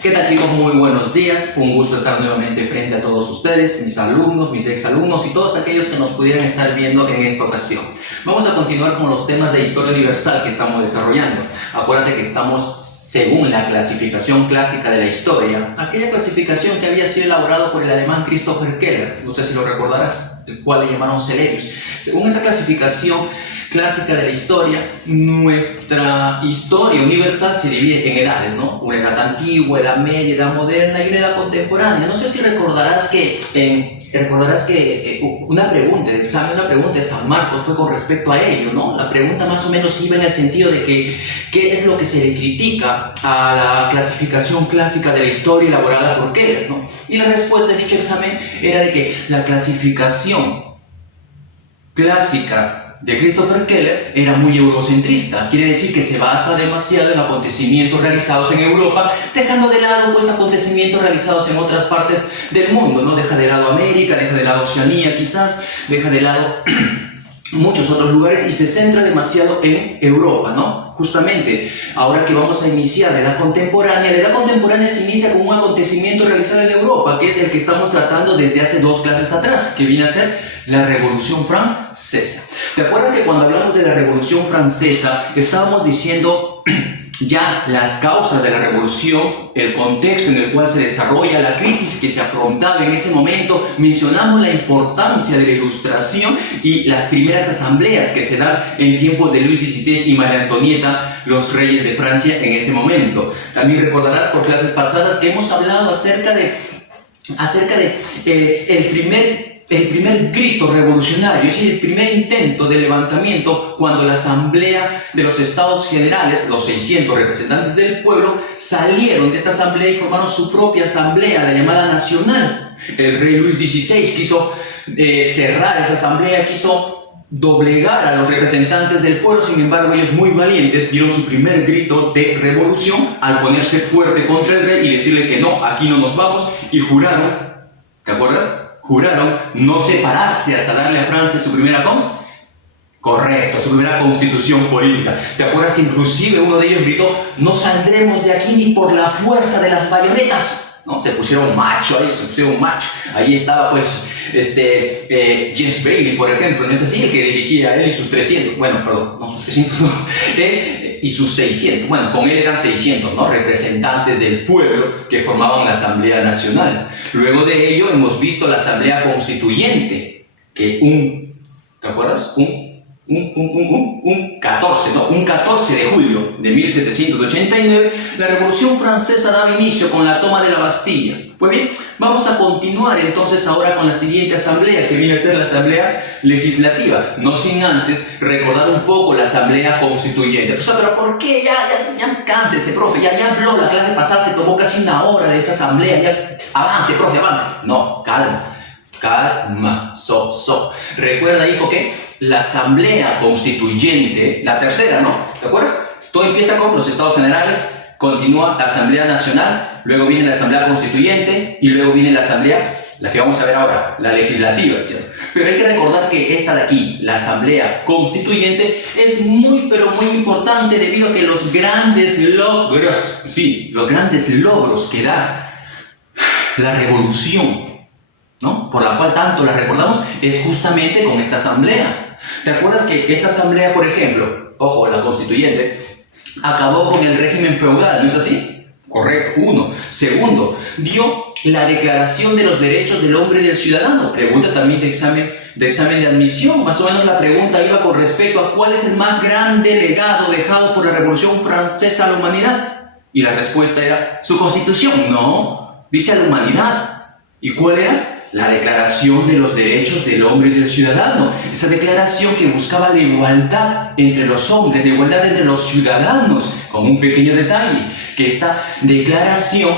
¿Qué tal, chicos? Muy buenos días. Un gusto estar nuevamente frente a todos ustedes, mis alumnos, mis exalumnos y todos aquellos que nos pudieran estar viendo en esta ocasión. Vamos a continuar con los temas de historia universal que estamos desarrollando. Acuérdate que estamos según la clasificación clásica de la historia, aquella clasificación que había sido elaborada por el alemán Christopher Keller, no sé si lo recordarás, el cual le llamaron Celerius. Según esa clasificación clásica de la historia, nuestra historia universal se divide en edades, ¿no? Una edad antigua, edad media, edad moderna y una edad contemporánea. No sé si recordarás que una pregunta de examen, una pregunta de San Marcos fue con respecto a ello, ¿no? La pregunta más o menos iba en el sentido de que ¿qué es lo que se le critica a la clasificación clásica de la historia elaborada por Keller, ¿no? Y la respuesta de dicho examen era de que la clasificación clásica de Christopher Keller era muy eurocentrista, quiere decir que se basa demasiado en acontecimientos realizados en Europa, dejando de lado pues acontecimientos realizados en otras partes del mundo, ¿no? Deja de lado América, deja de lado Oceanía quizás, deja de lado muchos otros lugares y se centra demasiado en Europa, ¿no? Justamente, ahora que vamos a iniciar la edad contemporánea se inicia con un acontecimiento realizado en Europa, que es el que estamos tratando desde hace 2 clases atrás, que viene a ser la Revolución Francesa. ¿Te acuerdas que cuando hablamos de la Revolución Francesa estábamos diciendo ya las causas de la revolución, el contexto en el cual se desarrolla la crisis que se afrontaba en ese momento? Mencionamos la importancia de la Ilustración y las primeras asambleas que se dan en tiempos de Luis XVI y María Antonieta, los reyes de Francia en ese momento. También recordarás por clases pasadas que hemos hablado acerca de el primer grito revolucionario, es decir, el primer intento de levantamiento cuando la Asamblea de los Estados Generales, los 600 representantes del pueblo, salieron de esta asamblea y formaron su propia asamblea, la llamada Nacional. El rey Luis XVI quiso cerrar esa asamblea, quiso doblegar a los representantes del pueblo. Sin embargo, ellos, muy valientes, dieron su primer grito de revolución al ponerse fuerte contra el rey y decirle que no, aquí no nos vamos, y juraron, ¿te acuerdas? Juraron no separarse hasta darle a Francia su primera su primera constitución política. ¿Te acuerdas que inclusive uno de ellos gritó: no saldremos de aquí ni por la fuerza de las bayonetas? ¿No? Se pusieron macho ahí, estaba pues James Bailey, por ejemplo, ¿no es así? El que dirigía él y sus 300, y sus 600, bueno, con él eran 600, ¿no? Representantes del pueblo que formaban la Asamblea Nacional. Luego de ello hemos visto la Asamblea Constituyente, que ¿te acuerdas? Un 14 de julio de 1789, la Revolución Francesa daba inicio con la toma de la Bastilla. Pues bien, vamos a continuar entonces ahora con la siguiente asamblea, que viene a ser la Asamblea Legislativa, no sin antes recordar un poco la Asamblea Constituyente. Pues, pero ¿por qué? Ya cánsese, profe, ya habló la clase pasada, se tomó casi 1 hora de esa asamblea, ya avance, profe, avance. No, calma. Recuerda, hijo, que la Asamblea Constituyente, la tercera, ¿no? ¿Te acuerdas? Todo empieza con los Estados Generales, continúa la Asamblea Nacional, luego viene la Asamblea Constituyente y luego viene la Asamblea, la que vamos a ver ahora, la Legislativa, ¿cierto? Pero hay que recordar que esta de aquí, la Asamblea Constituyente, es muy, pero muy importante debido a que los grandes logros que da la revolución, ¿no? Por la cual tanto la recordamos, es justamente con esta asamblea. ¿Te acuerdas que esta asamblea, por ejemplo, ojo, la constituyente, acabó con el régimen feudal, ¿no es así? Correcto, 1. Segundo, dio la Declaración de los Derechos del Hombre y del Ciudadano. Pregunta también de examen de admisión. Más o menos la pregunta iba con respecto a cuál es el más grande legado dejado por la Revolución Francesa a la humanidad. Y la respuesta era su Constitución. No, dice a la humanidad. ¿Y cuál era? La Declaración de los Derechos del Hombre y del Ciudadano. Esa declaración que buscaba la igualdad entre los hombres, la igualdad entre los ciudadanos. Con un pequeño detalle, que esta Declaración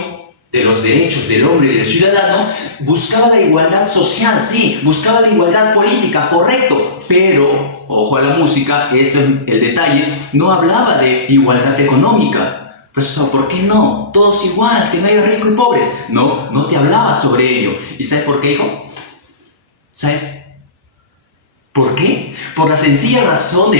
de los Derechos del Hombre y del Ciudadano buscaba la igualdad social, sí, buscaba la igualdad política, correcto. Pero, ojo a la música, esto es el detalle, no hablaba de igualdad económica. Profesor, ¿por qué no? Todos igual, que no haya ricos y pobres. No te hablaba sobre ello. ¿Y sabes por qué, hijo? ¿Sabes por qué? Por la sencilla razón de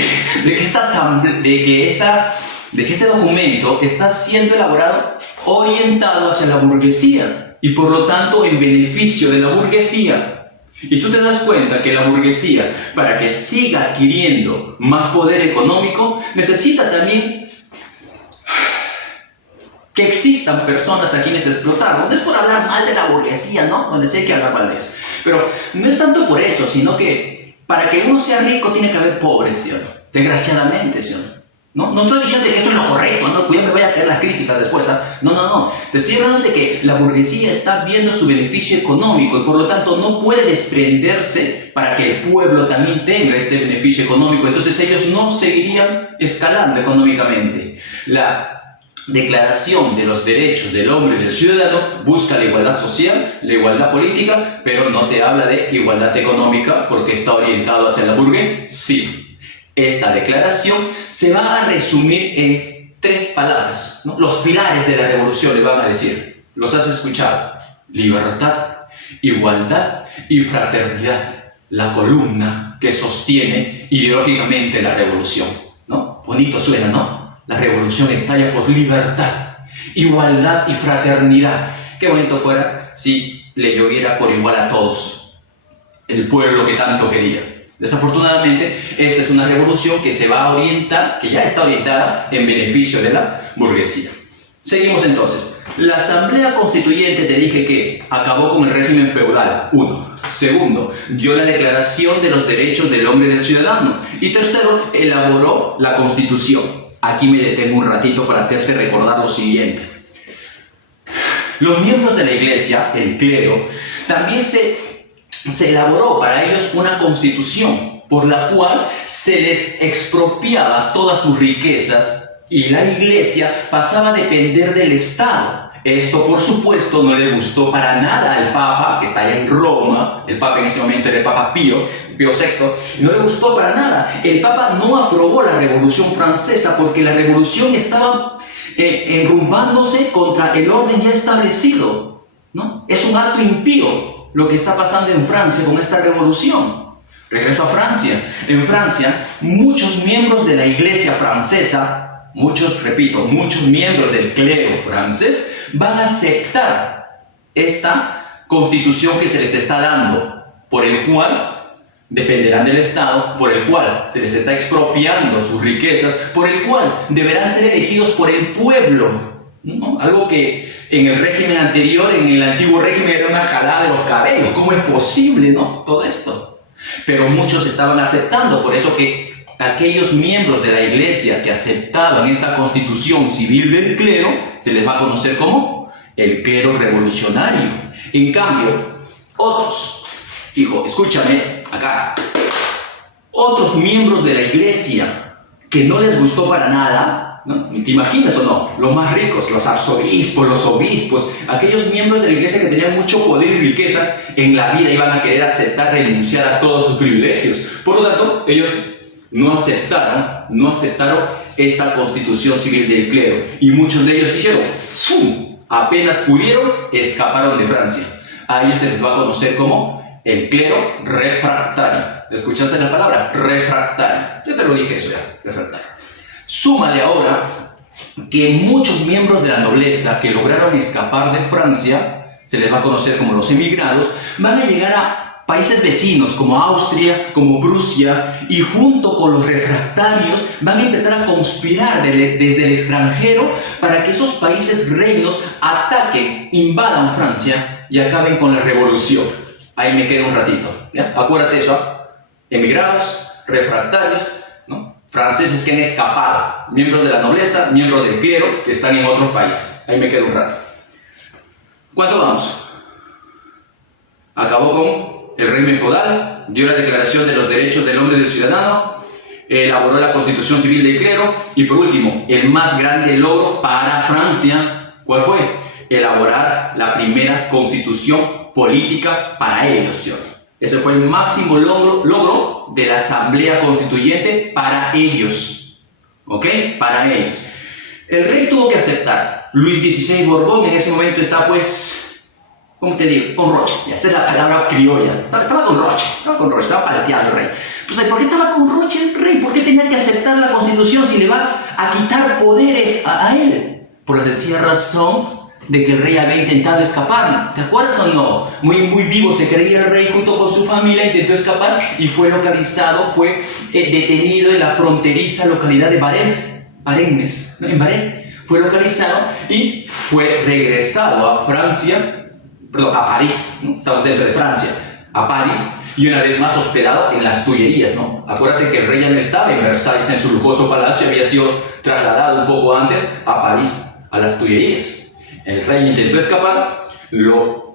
que esta de que este documento está siendo elaborado orientado hacia la burguesía y por lo tanto en beneficio de la burguesía. Y tú te das cuenta que la burguesía, para que siga adquiriendo más poder económico, necesita también que existan personas a quienes explotar. No es por hablar mal de la burguesía, ¿no? Donde sí hay que hablar mal de ellos. Pero no es tanto por eso, sino que para que uno sea rico tiene que haber pobres, ¿sí o no? Desgraciadamente, ¿sí o no? No estoy diciendo que esto es lo correcto, no, cuidado, me vaya a caer las críticas después, ¿ah? No. Te estoy hablando de que la burguesía está viendo su beneficio económico y por lo tanto no puede desprenderse para que el pueblo también tenga este beneficio económico. Entonces ellos no seguirían escalando económicamente. La Declaración de los Derechos del Hombre y del Ciudadano busca la igualdad social, la igualdad política, pero no te habla de igualdad económica porque está orientado hacia la burguesía. Esta declaración se va a resumir en 3 palabras, ¿no? Los pilares de la revolución le van a decir. ¿Los has escuchado? Libertad, igualdad y fraternidad. La columna que sostiene ideológicamente la revolución, ¿no? Bonito suena, ¿no? La revolución estalla por libertad, igualdad y fraternidad. Qué bonito fuera si le lloviera por igual a todos, el pueblo que tanto quería. Desafortunadamente, esta es una revolución que se va a orientar, que ya está orientada en beneficio de la burguesía. Seguimos entonces. La Asamblea Constituyente, te dije que acabó con el régimen feudal. 1. Segundo, dio la Declaración de los Derechos del Hombre y del Ciudadano. Y tercero, elaboró la Constitución. Aquí me detengo un ratito para hacerte recordar lo siguiente. Los miembros de la Iglesia, el clero, también se elaboró para ellos una constitución por la cual se les expropiaba todas sus riquezas y la Iglesia pasaba a depender del Estado. Esto, por supuesto, no le gustó para nada al Papa, que está allá en Roma. El Papa en ese momento era el Papa Pío VI. No le gustó para nada. El Papa no aprobó la Revolución Francesa porque la revolución estaba enrumbándose contra el orden ya establecido, ¿no? Es un acto impío lo que está pasando en Francia con esta revolución. Regreso a Francia. En Francia, muchos miembros de la Iglesia francesa, muchos miembros del clero francés van a aceptar esta constitución que se les está dando, por el cual dependerán del Estado, por el cual se les está expropiando sus riquezas, por el cual deberán ser elegidos por el pueblo, ¿no? Algo que en el régimen anterior, en el antiguo régimen, era una jalada de los cabellos. ¿Cómo es posible, no? Todo esto. Pero muchos estaban aceptando, por eso que aquellos miembros de la Iglesia que aceptaban esta constitución civil del clero, se les va a conocer como el clero revolucionario. En cambio, otros, hijo, escúchame acá, otros miembros de la Iglesia que no les gustó para nada, ¿no? ¿Te imaginas o no? Los más ricos, los arzobispos, los obispos, aquellos miembros de la Iglesia que tenían mucho poder y riqueza en la vida iban a querer aceptar, renunciar a todos sus privilegios. Por lo tanto, ellos no aceptaron esta constitución civil del clero. Y muchos de ellos dijeron, ¡pum!, apenas pudieron, escaparon de Francia. A ellos se les va a conocer como el clero refractario. ¿Escuchaste la palabra? Refractario. Ya te lo dije eso ya, refractario. Súmale ahora que muchos miembros de la nobleza que lograron escapar de Francia, se les va a conocer como los emigrados, van a llegar a países vecinos como Austria, como Prusia, y junto con los refractarios van a empezar a conspirar desde el extranjero para que esos países reinos ataquen, invadan Francia y acaben con la revolución. Ahí me quedo un ratito, ¿ya? Acuérdate eso, emigrados, refractarios, ¿no? Franceses que han escapado, miembros de la nobleza, miembros del clero que están en otros países. Ahí me quedo un rato. ¿Cuánto vamos? Acabó con el régimen feudal, dio la Declaración de los Derechos del Hombre y del Ciudadano, elaboró la Constitución Civil del Clero y por último, el más grande logro para Francia, ¿cuál fue? Elaborar la primera Constitución política para ellos, ¿sí? Ese fue el máximo logro de la Asamblea Constituyente para ellos, ¿ok? Para ellos. El rey tuvo que aceptar. Luis XVI Borbón en ese momento está pues, ¿cómo te digo? Con roche. Esa es la palabra criolla. Estaba con roche, estaba palteado el rey. O sea, ¿por qué estaba con Roche el rey? ¿Por qué tenía que aceptar la constitución si le va a quitar poderes a él? Por la sencilla razón de que el rey había intentado escapar. ¿Te acuerdas o no? Muy vivo se creía el rey junto con su familia, intentó escapar y fue localizado, fue detenido en la fronteriza localidad de Varennes, en Varennes. Fue localizado y fue regresado a Francia, perdón, a París, ¿no? Estamos dentro de Francia, a París, y una vez más hospedado en las Tullerías, ¿no? Acuérdate que el rey ya no estaba en Versalles, en su lujoso palacio, había sido trasladado un poco antes a París, a las Tullerías. El rey intentó escapar, lo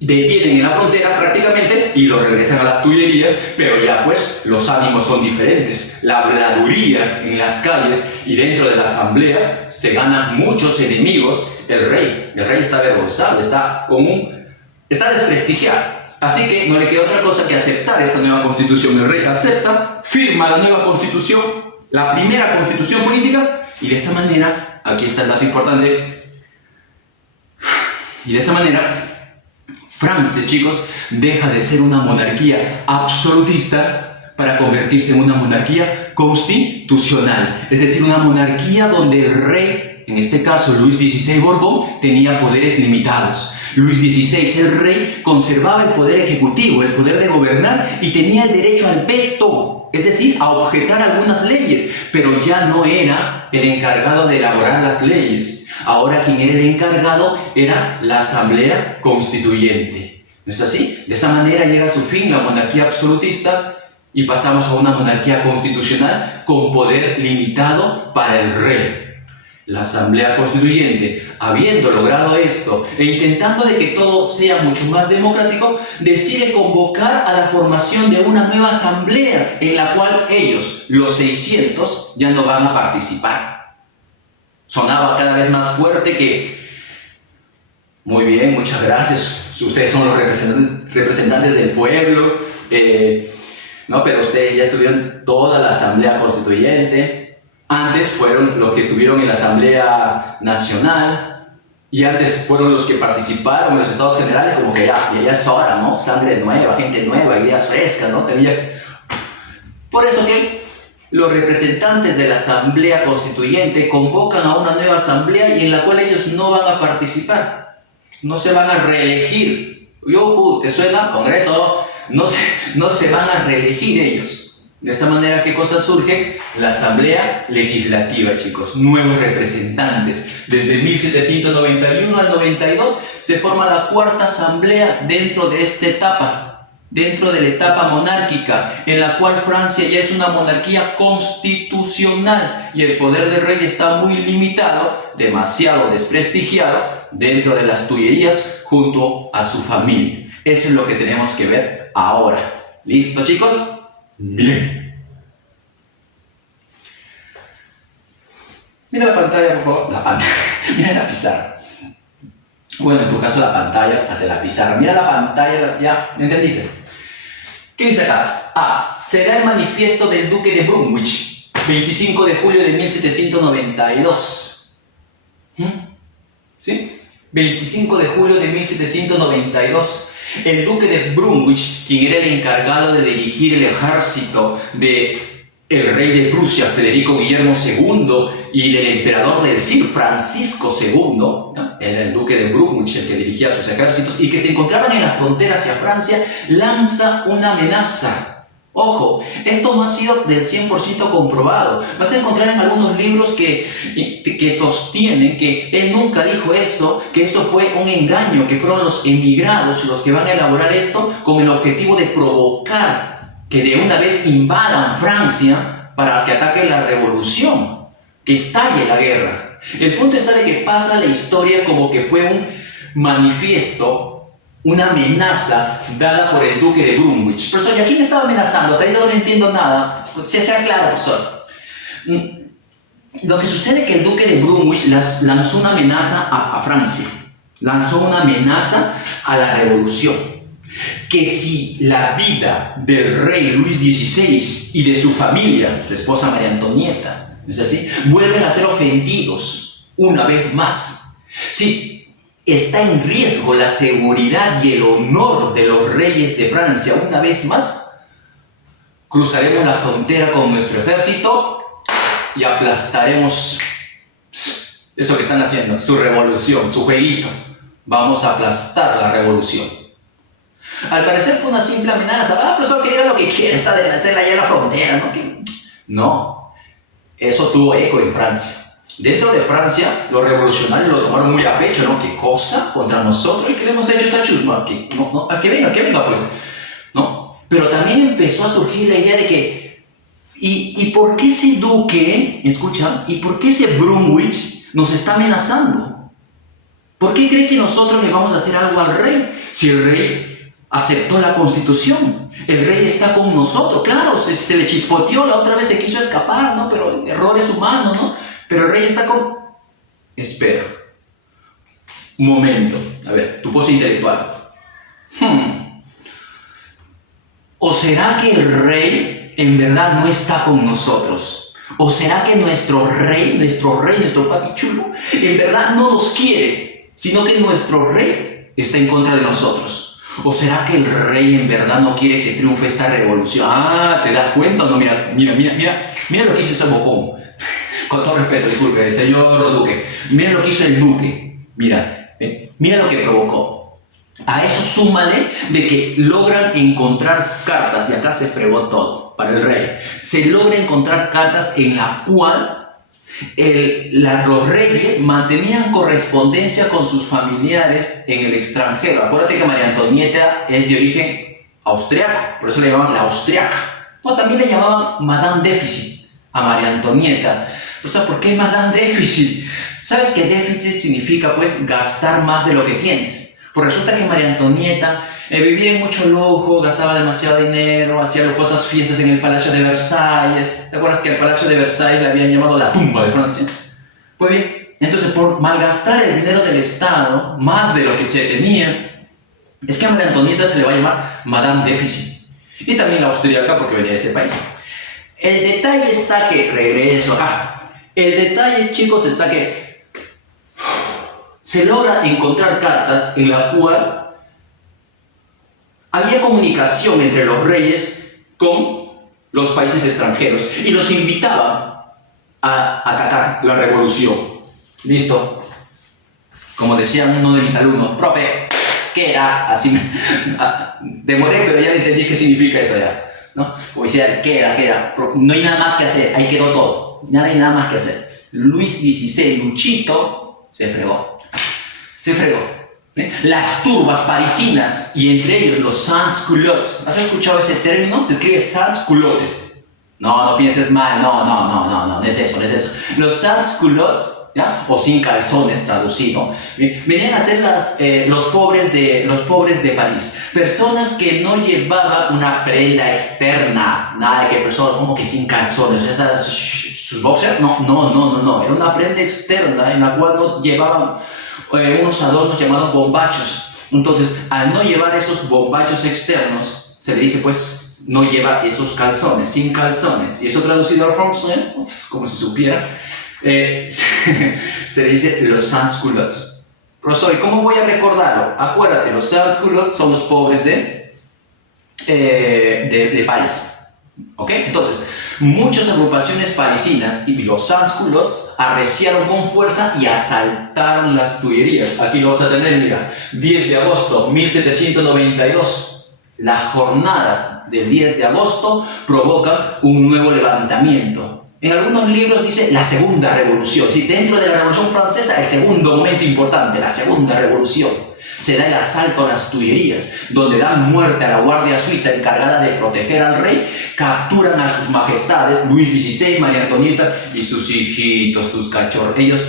detienen en la frontera prácticamente y lo regresan a las Tullerías, pero ya pues los ánimos son diferentes. La habladuría en las calles y dentro de la asamblea se ganan muchos enemigos. El rey está avergonzado, está desprestigiado. Así que no le queda otra cosa que aceptar esta nueva constitución. El rey acepta, firma la nueva constitución, la primera constitución política, y de esa manera, aquí está el dato importante, y de esa manera, Francia, chicos, deja de ser una monarquía absolutista para convertirse en una monarquía constitucional. Es decir, una monarquía donde el rey, en este caso Luis XVI Borbón, tenía poderes limitados. Luis XVI, el rey, conservaba el poder ejecutivo, el poder de gobernar y tenía el derecho al veto, es decir, a objetar algunas leyes, pero ya no era el encargado de elaborar las leyes. Ahora quien era el encargado era la Asamblea Constituyente. ¿No es así? De esa manera llega a su fin la monarquía absolutista y pasamos a una monarquía constitucional con poder limitado para el rey. La Asamblea Constituyente, habiendo logrado esto e intentando de que todo sea mucho más democrático, decide convocar a la formación de una nueva asamblea en la cual ellos, los 600, ya no van a participar. Sonaba cada vez más fuerte que, muy bien, muchas gracias, ustedes son los representantes del pueblo, no, pero ustedes ya estuvieron en toda la Asamblea Constituyente, antes fueron los que estuvieron en la Asamblea Nacional, y antes fueron los que participaron en los Estados Generales, como que ya es hora, ¿no? Sangre nueva, gente nueva, ideas frescas, ¿no? Por eso que los representantes de la Asamblea Constituyente convocan a una nueva asamblea y en la cual ellos no van a participar, no se van a reelegir. ¿Te suena? Congreso, no se van a reelegir ellos. De esa manera, ¿qué cosa surge? La Asamblea Legislativa, chicos, nuevos representantes. Desde 1791 al 92 se forma la cuarta asamblea dentro de esta etapa. Dentro de la etapa monárquica, en la cual Francia ya es una monarquía constitucional y el poder del rey está muy limitado, demasiado desprestigiado, dentro de las Tullerías junto a su familia. Eso es lo que tenemos que ver ahora. ¿Listo, chicos? Bien. Mira la pantalla, por favor. La pantalla. Mira la pizarra. Bueno, en tu caso la pantalla hace la pizarra. Mira la pantalla, ya, ¿me entendiste? ¿Qué dice acá? A. Será el manifiesto del Duque de Brunswick, 25 de julio de 1792. ¿Sí? 25 de julio de 1792. El Duque de Brunswick, quien era el encargado de dirigir el ejército de el rey de Prusia, Federico Guillermo II, y del emperador del Sir Francisco II, ¿no? Era el duque de Brunswick el que dirigía sus ejércitos, y que se encontraban en la frontera hacia Francia, lanza una amenaza. Ojo, esto no ha sido del 100% comprobado. Vas a encontrar en algunos libros que sostienen que él nunca dijo eso, que eso fue un engaño, que fueron los emigrados los que van a elaborar esto con el objetivo de provocar que de una vez invadan Francia para que ataque la revolución, que estalle la guerra. El punto está de que pasa la historia como que fue un manifiesto, una amenaza dada por el duque de Brunswick. Profesor, ¿y a quién estaba amenazando? Hasta ahí no entiendo nada. Sea claro, profesor. Lo que sucede es que el duque de Brunswick lanzó una amenaza a Francia. Lanzó una amenaza a la revolución. Que si la vida del rey Luis XVI y de su familia, su esposa María Antonieta, ¿es así?, vuelven a ser ofendidos una vez más, si está en riesgo la seguridad y el honor de los reyes de Francia una vez más, cruzaremos la frontera con nuestro ejército y aplastaremos eso que están haciendo, su revolución, su jueguito. Vamos a aplastar la revolución. Al parecer fue una simple amenaza. Pero solo que diga lo que quiera, está allá en la frontera, ¿no? No, eso tuvo eco en Francia. Dentro de Francia, los revolucionarios lo tomaron muy a pecho, ¿no? ¿Qué cosa? Contra nosotros, ¿y qué le hemos hecho a esa chusma? No, a que venga, pues, ¿no? Pero también empezó a surgir la idea de que, ¿y por qué ese duque, escucha, y por qué ese Brunswick nos está amenazando? ¿Por qué cree que nosotros le vamos a hacer algo al rey? Si el rey aceptó la constitución, el rey está con nosotros. Claro, se le chispoteó, la otra vez se quiso escapar, ¿no? Pero el error es humano, ¿no? Pero el rey está con... Espera. Un momento. A ver, tu pose intelectual. ¿O será que el rey en verdad no está con nosotros? ¿O será que nuestro rey, nuestro papi chulo, en verdad no nos quiere, sino que nuestro rey está en contra de nosotros? ¿O será que el rey en verdad no quiere que triunfe esta revolución? ¿Te das cuenta o no? Mira lo que hizo ese bocón. Con todo respeto, disculpe, señor duque. Mira lo que hizo el duque. Mira lo que provocó. A eso súmale de que logran encontrar cartas, y acá se fregó todo para el rey. Se logra encontrar cartas en la cual los reyes mantenían correspondencia con sus familiares en el extranjero. Acuérdate que María Antonieta es de origen austriaco, por eso le llamaban la austriaca. O también le llamaban Madame Déficit a María Antonieta. O sea, ¿por qué Madame Déficit? ¿Sabes que déficit significa, pues, gastar más de lo que tienes? Pues resulta que María Antonieta vivía en mucho lujo, gastaba demasiado dinero, hacía lujosas fiestas en el Palacio de Versalles. ¿Te acuerdas que al Palacio de Versalles le habían llamado la tumba de Francia? Pues bien, entonces por malgastar el dinero del Estado, más de lo que se tenía, es que a María Antonieta se le va a llamar Madame Déficit. Y también la austríaca porque venía de ese país. El detalle está que, regreso acá, el detalle, chicos, está que se logra encontrar cartas en la cual había comunicación entre los reyes con los países extranjeros y los invitaban a atacar la revolución. ¿Listo? Como decía uno de mis alumnos, profe, ¿qué era? Así me demoré, pero ya entendí qué significa eso ya, ¿no? O decía, ¿qué era? No hay nada más que hacer, ahí quedó todo. No hay nada más que hacer. Luis XVI, Luchito, se fregó. Las turbas parisinas, y entre ellos los sans-culottes. ¿Has escuchado ese término? Se escribe sans-culottes. No pienses mal, no es eso. Los sans-culottes, ¿ya? O sin calzones, traducido, venían a ser los pobres de París. Personas que no llevaban una prenda externa, nada de que personas como que sin calzones, sus boxers, no, era una prenda externa en la cual no llevaban unos adornos llamados bombachos. Entonces, al no llevar esos bombachos externos, se le dice, pues, no lleva esos calzones, sin calzones. Y eso traducido al francés, como si supiera, se le dice los sans-culottes. Profesor, ¿y cómo voy a recordarlo? Acuérdate, los sans-culottes son los pobres de París. ¿Ok? Entonces, muchas agrupaciones parisinas y los sans-culottes arreciaron con fuerza y asaltaron las Tullerías. Aquí lo vas a tener, mira, 10 de agosto 1792. Las jornadas del 10 de agosto provocan un nuevo levantamiento. En algunos libros dice la Segunda Revolución. ¿Sí? Dentro de la Revolución Francesa, el segundo momento importante, la Segunda Revolución. Se da el asalto a las Tullerías, donde dan muerte a la Guardia Suiza encargada de proteger al rey, capturan a sus majestades, Luis XVI, María Antonieta y sus hijitos, sus cachorros. Ellos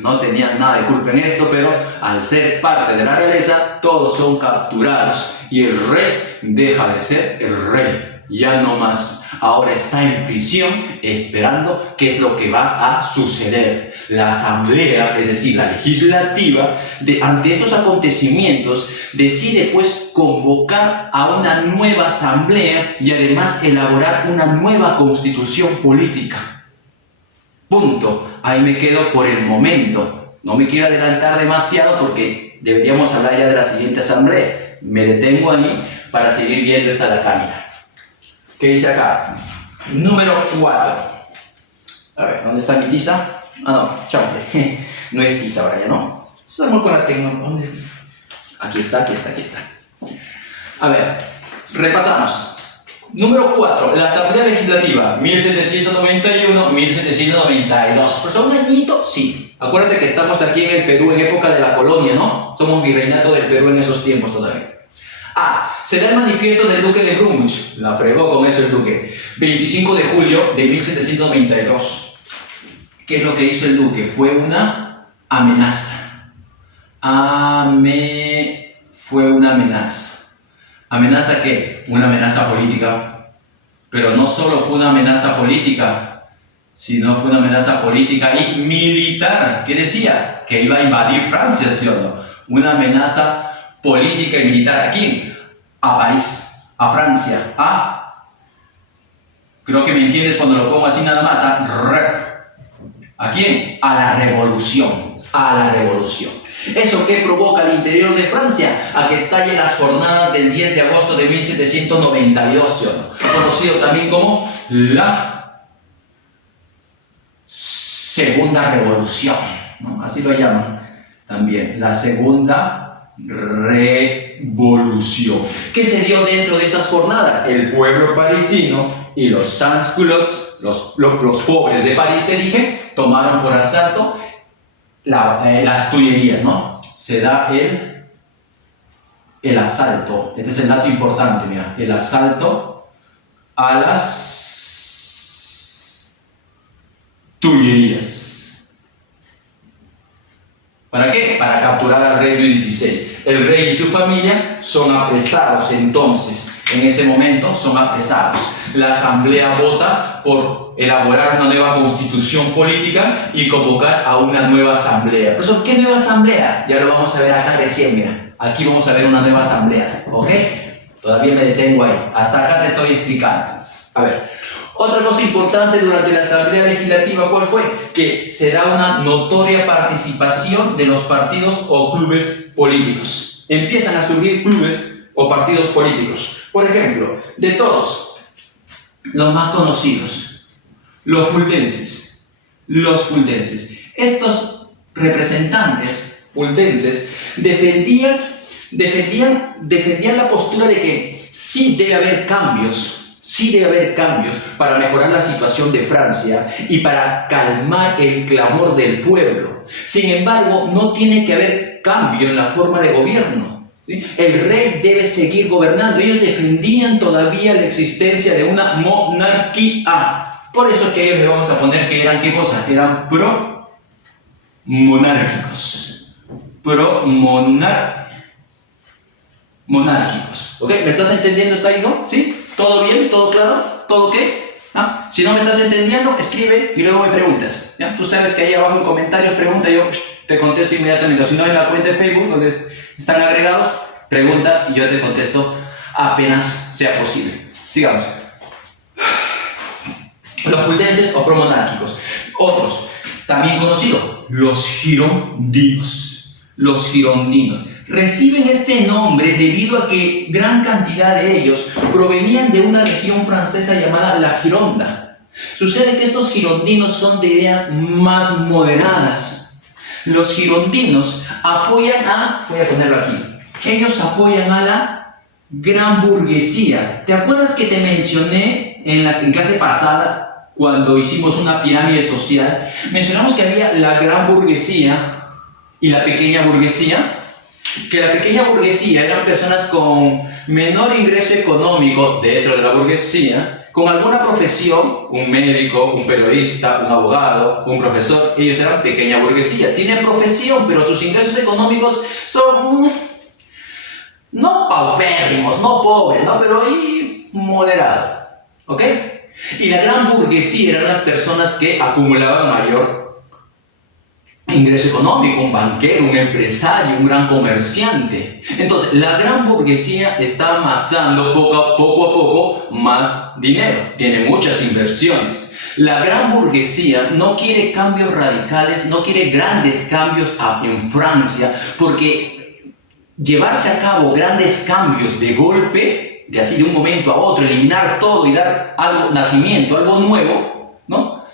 no tenían nada de culpa en esto, pero al ser parte de la realeza, todos son capturados y el rey deja de ser el rey. Ya no más. Ahora está en prisión esperando qué es lo que va a suceder. La asamblea, es decir, la legislativa, ante estos acontecimientos, decide pues convocar a una nueva asamblea y además elaborar una nueva constitución política. Punto. Ahí me quedo por el momento. No me quiero adelantar demasiado porque deberíamos hablar ya de la siguiente asamblea. Me detengo ahí para seguir viendo esa la cámara. ¿Qué dice acá? Número 4. A ver, ¿dónde está mi tiza? Ah, no, chanfle. No es tiza ahora ya, ¿no? Estamos con la tecnología. Aquí está. A ver, repasamos. Número 4, la Asamblea Legislativa, 1791-1792. ¿Pues un añito? Sí. Acuérdate que estamos aquí en el Perú en época de la colonia, ¿no? Somos virreinato del Perú en esos tiempos todavía. Será el manifiesto del Duque de Brunswick. La fregó con eso el Duque. 25 de julio de 1792. ¿Qué es lo que hizo el Duque? Fue una amenaza. Fue una amenaza. ¿Amenaza qué? Una amenaza política. Pero no solo fue una amenaza política, sino fue una amenaza política y militar. ¿Qué decía? Que iba a invadir Francia, ¿sí o no? Una amenaza política y militar. ¿A quién? A París, a Francia, creo que me entiendes cuando lo pongo así nada más, ¿a quién? A la revolución, ¿Eso qué provoca al interior de Francia? A que estallen las jornadas del 10 de agosto de 1792, ¿sí o no? Conocido también como la Segunda Revolución, ¿no? Así lo llaman también, la Segunda Revolución. ¿Qué se dio dentro de esas jornadas? El pueblo parisino y los sans-culottes, los pobres de París, te dije, tomaron por asalto las Tullerías, ¿no? Se da el asalto. Este es el dato importante, mira. El asalto a las Tullerías. ¿Para qué? Para capturar al rey Luis XVI. El rey y su familia son apresados entonces. En ese momento son apresados. La asamblea vota por elaborar una nueva constitución política y convocar a una nueva asamblea. Por eso, ¿qué nueva asamblea? Ya lo vamos a ver acá recién, mira. Aquí vamos a ver una nueva asamblea, ¿ok? Todavía me detengo ahí. Hasta acá te estoy explicando. A ver. Otra cosa importante durante la Asamblea Legislativa, ¿cuál fue? Que se da una notoria participación de los partidos o clubes políticos. Empiezan a surgir clubes o partidos políticos. Por ejemplo, de todos, los más conocidos, los fuldenses. Estos representantes fuldenses defendían la postura de que sí debe haber cambios para mejorar la situación de Francia y para calmar el clamor del pueblo. Sin embargo, no tiene que haber cambio en la forma de gobierno, ¿sí? El rey debe seguir gobernando. Ellos defendían todavía la existencia de una monarquía. Por eso es que ellos le vamos a poner que eran, ¿qué cosa? Eran pro-monárquicos. Monárquicos. ¿Ok? ¿Me estás entendiendo, está hijo? ¿Sí? ¿Todo bien? ¿Todo claro? ¿Todo qué? ¿Ah? Si no me estás entendiendo, escribe y luego me preguntas. ¿Ya? Tú sabes que ahí abajo en comentarios pregunta, yo te contesto inmediatamente. O si no, en la cuenta de Facebook, donde están agregados, pregunta y yo te contesto apenas sea posible. Sigamos. Los fuldenses o promonárquicos. Otros, también conocidos, los girondinos. Reciben este nombre debido a que gran cantidad de ellos provenían de una región francesa llamada la Gironda. Sucede que estos girondinos son de ideas más moderadas. Los girondinos apoyan voy a ponerlo aquí, ellos apoyan a la gran burguesía. ¿Te acuerdas que te mencioné en clase pasada, cuando hicimos una pirámide social, mencionamos que había la gran burguesía y la pequeña burguesía? Que la pequeña burguesía eran personas con menor ingreso económico dentro de la burguesía, con alguna profesión, un médico, un periodista, un abogado, un profesor. Ellos eran pequeña burguesía, tienen profesión, pero sus ingresos económicos son no paupérrimos, no pobres, ¿no? Pero ahí moderado, ¿ok? Y la gran burguesía eran las personas que acumulaban mayor ingreso económico, un banquero, un empresario, un gran comerciante. Entonces, la gran burguesía está amasando poco a poco más dinero, tiene muchas inversiones. La gran burguesía no quiere cambios radicales, no quiere grandes cambios en Francia, porque llevarse a cabo grandes cambios de golpe de así de un momento a otro, eliminar todo y dar algo, nacimiento, algo nuevo, ¿no?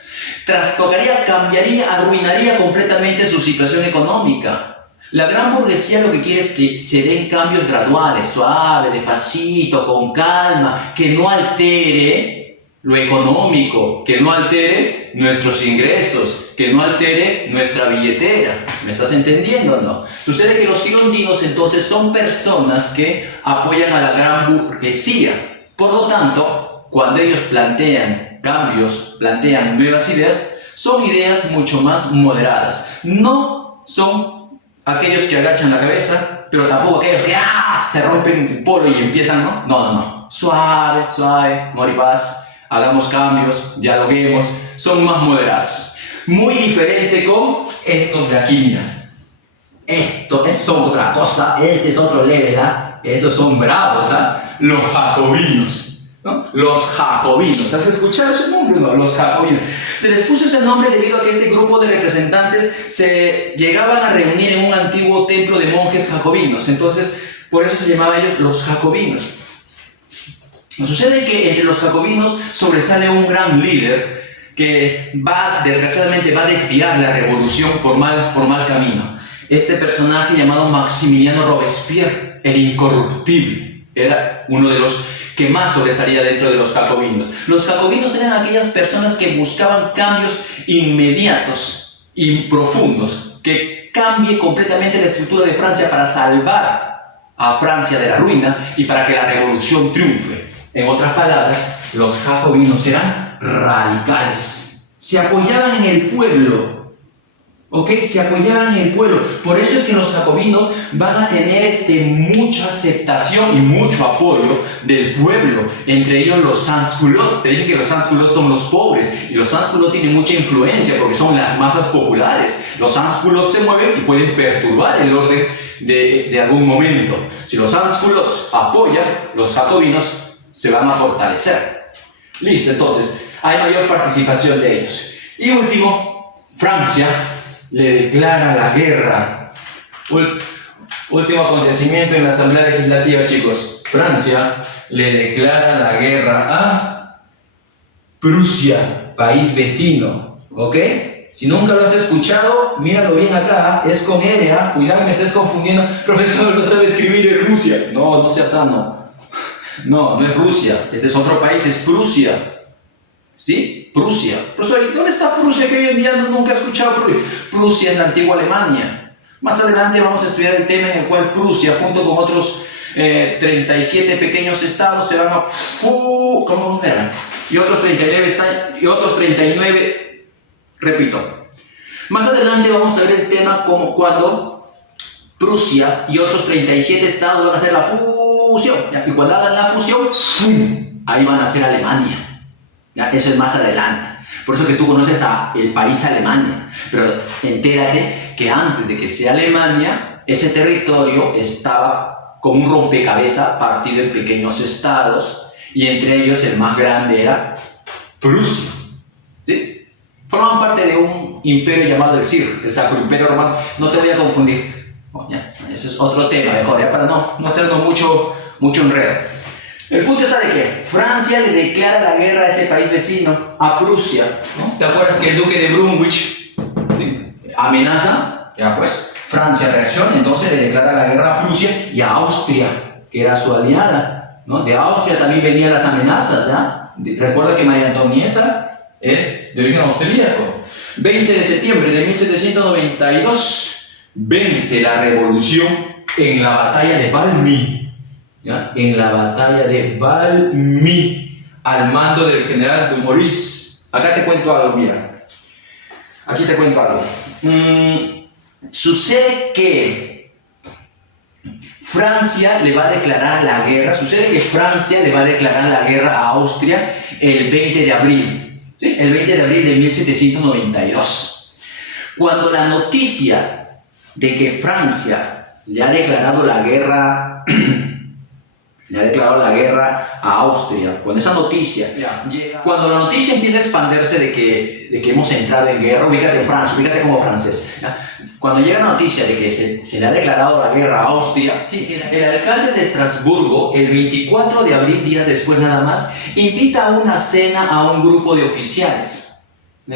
Trastocaría, cambiaría, arruinaría completamente su situación económica. La gran burguesía lo que quiere es que se den cambios graduales, suave, despacito, con calma, que no altere lo económico, que no altere nuestros ingresos, que no altere nuestra billetera. ¿Me estás entendiendo o no? Sucede que los girondinos entonces son personas que apoyan a la gran burguesía. Por lo tanto, cuando ellos plantean cambios, plantean nuevas ideas, son ideas mucho más moderadas. No son aquellos que agachan la cabeza, pero tampoco aquellos que se rompen el polo y empiezan, ¿no? No. Suave, amor y paz, hagamos cambios, dialoguemos, son más moderados. Muy diferente con estos de aquí, mira. Estos son otra cosa, este es otro level, ¿ah? Estos son bravos, ¿ah? Los jacobinos. ¿No? Los jacobinos, ¿has escuchado ese nombre? No, los jacobinos. Se les puso ese nombre debido a que este grupo de representantes se llegaban a reunir en un antiguo templo de monjes jacobinos, entonces por eso se llamaban ellos los jacobinos. Sucede que entre los jacobinos sobresale un gran líder que desgraciadamente va a desviar la revolución por mal camino. Este personaje llamado Maximiliano Robespierre, el incorruptible, era uno de los que más sobresalía dentro de los jacobinos. Los jacobinos eran aquellas personas que buscaban cambios inmediatos y profundos, que cambie completamente la estructura de Francia para salvar a Francia de la ruina y para que la revolución triunfe. En otras palabras, los jacobinos eran radicales. Se apoyaban en el pueblo. ¿Ok? Se apoyaban en el pueblo. Por eso es que los jacobinos van a tener mucha aceptación y mucho apoyo del pueblo. Entre ellos los sans-culottes. Te dije que los sans-culottes son los pobres. Y los sans-culottes tienen mucha influencia porque son las masas populares. Los sans-culottes se mueven y pueden perturbar el orden de algún momento. Si los sans-culottes apoyan, los jacobinos se van a fortalecer. Listo, entonces hay mayor participación de ellos. Y último, Francia le declara la guerra. Último acontecimiento en la Asamblea Legislativa, chicos. Francia le declara la guerra a Prusia, país vecino. ¿Ok? Si nunca lo has escuchado, míralo bien acá. Es con R, ¿eh? Cuidado, me estés confundiendo. Profesor, no sabe escribir en Rusia. No sea sano. No es Rusia. Este es otro país, es Prusia. ¿Sí? Prusia. Profesor, ¿dónde está Prusia que hoy en día nunca he escuchado Prusia? Prusia es la antigua Alemania. Más adelante vamos a estudiar el tema en el cual Prusia, junto con otros 37 pequeños estados, se van a... ¿Cómo eran? Y otros 39, repito. Más adelante vamos a ver el tema como cuando Prusia y otros 37 estados van a hacer la fusión. Y cuando hagan la fusión, ahí van a ser Alemania. ¿Ya? Eso es más adelante. Por eso que tú conoces el país Alemania. Pero entérate que antes de que sea Alemania, ese territorio estaba como un rompecabezas partido en pequeños estados. Y entre ellos el más grande era Prusia. ¿Sí? Formaban parte de un imperio llamado el Sacro Imperio Romano. No te voy a confundir. Bueno, ya, ese es otro tema mejor, ya, para no hacernos mucho enredo. El punto está de que Francia le declara la guerra a ese país vecino, a Prusia, ¿no? ¿Te acuerdas que el duque de Brunswick, ¿sí?, amenaza? Ya pues, Francia reacciona, entonces le declara la guerra a Prusia y a Austria, que era su aliada, ¿no? De Austria también venían las amenazas, ¿ya? Recuerda que María Antonieta es de origen austríaco. 20 de septiembre de 1792 vence la revolución en la batalla de Valmy. ¿Ya? En la batalla de Valmy, al mando del general Dumouriez. Acá te cuento algo, mira. Aquí te cuento algo. Sucede que Francia le va a declarar la guerra. Sucede que Francia le va a declarar la guerra a Austria el 20 de abril. ¿Sí? El 20 de abril de 1792. Cuando la noticia de que Francia le ha declarado la guerra a Austria, cuando esa noticia llega, cuando la noticia empieza a expandirse de que hemos entrado en guerra, ubícate en Francia, ubícate como francés, ¿ya? cuando llega la noticia de que se le ha declarado la guerra a Austria, el alcalde de Estrasburgo, el 24 de abril, días después nada más, invita a una cena a un grupo de oficiales.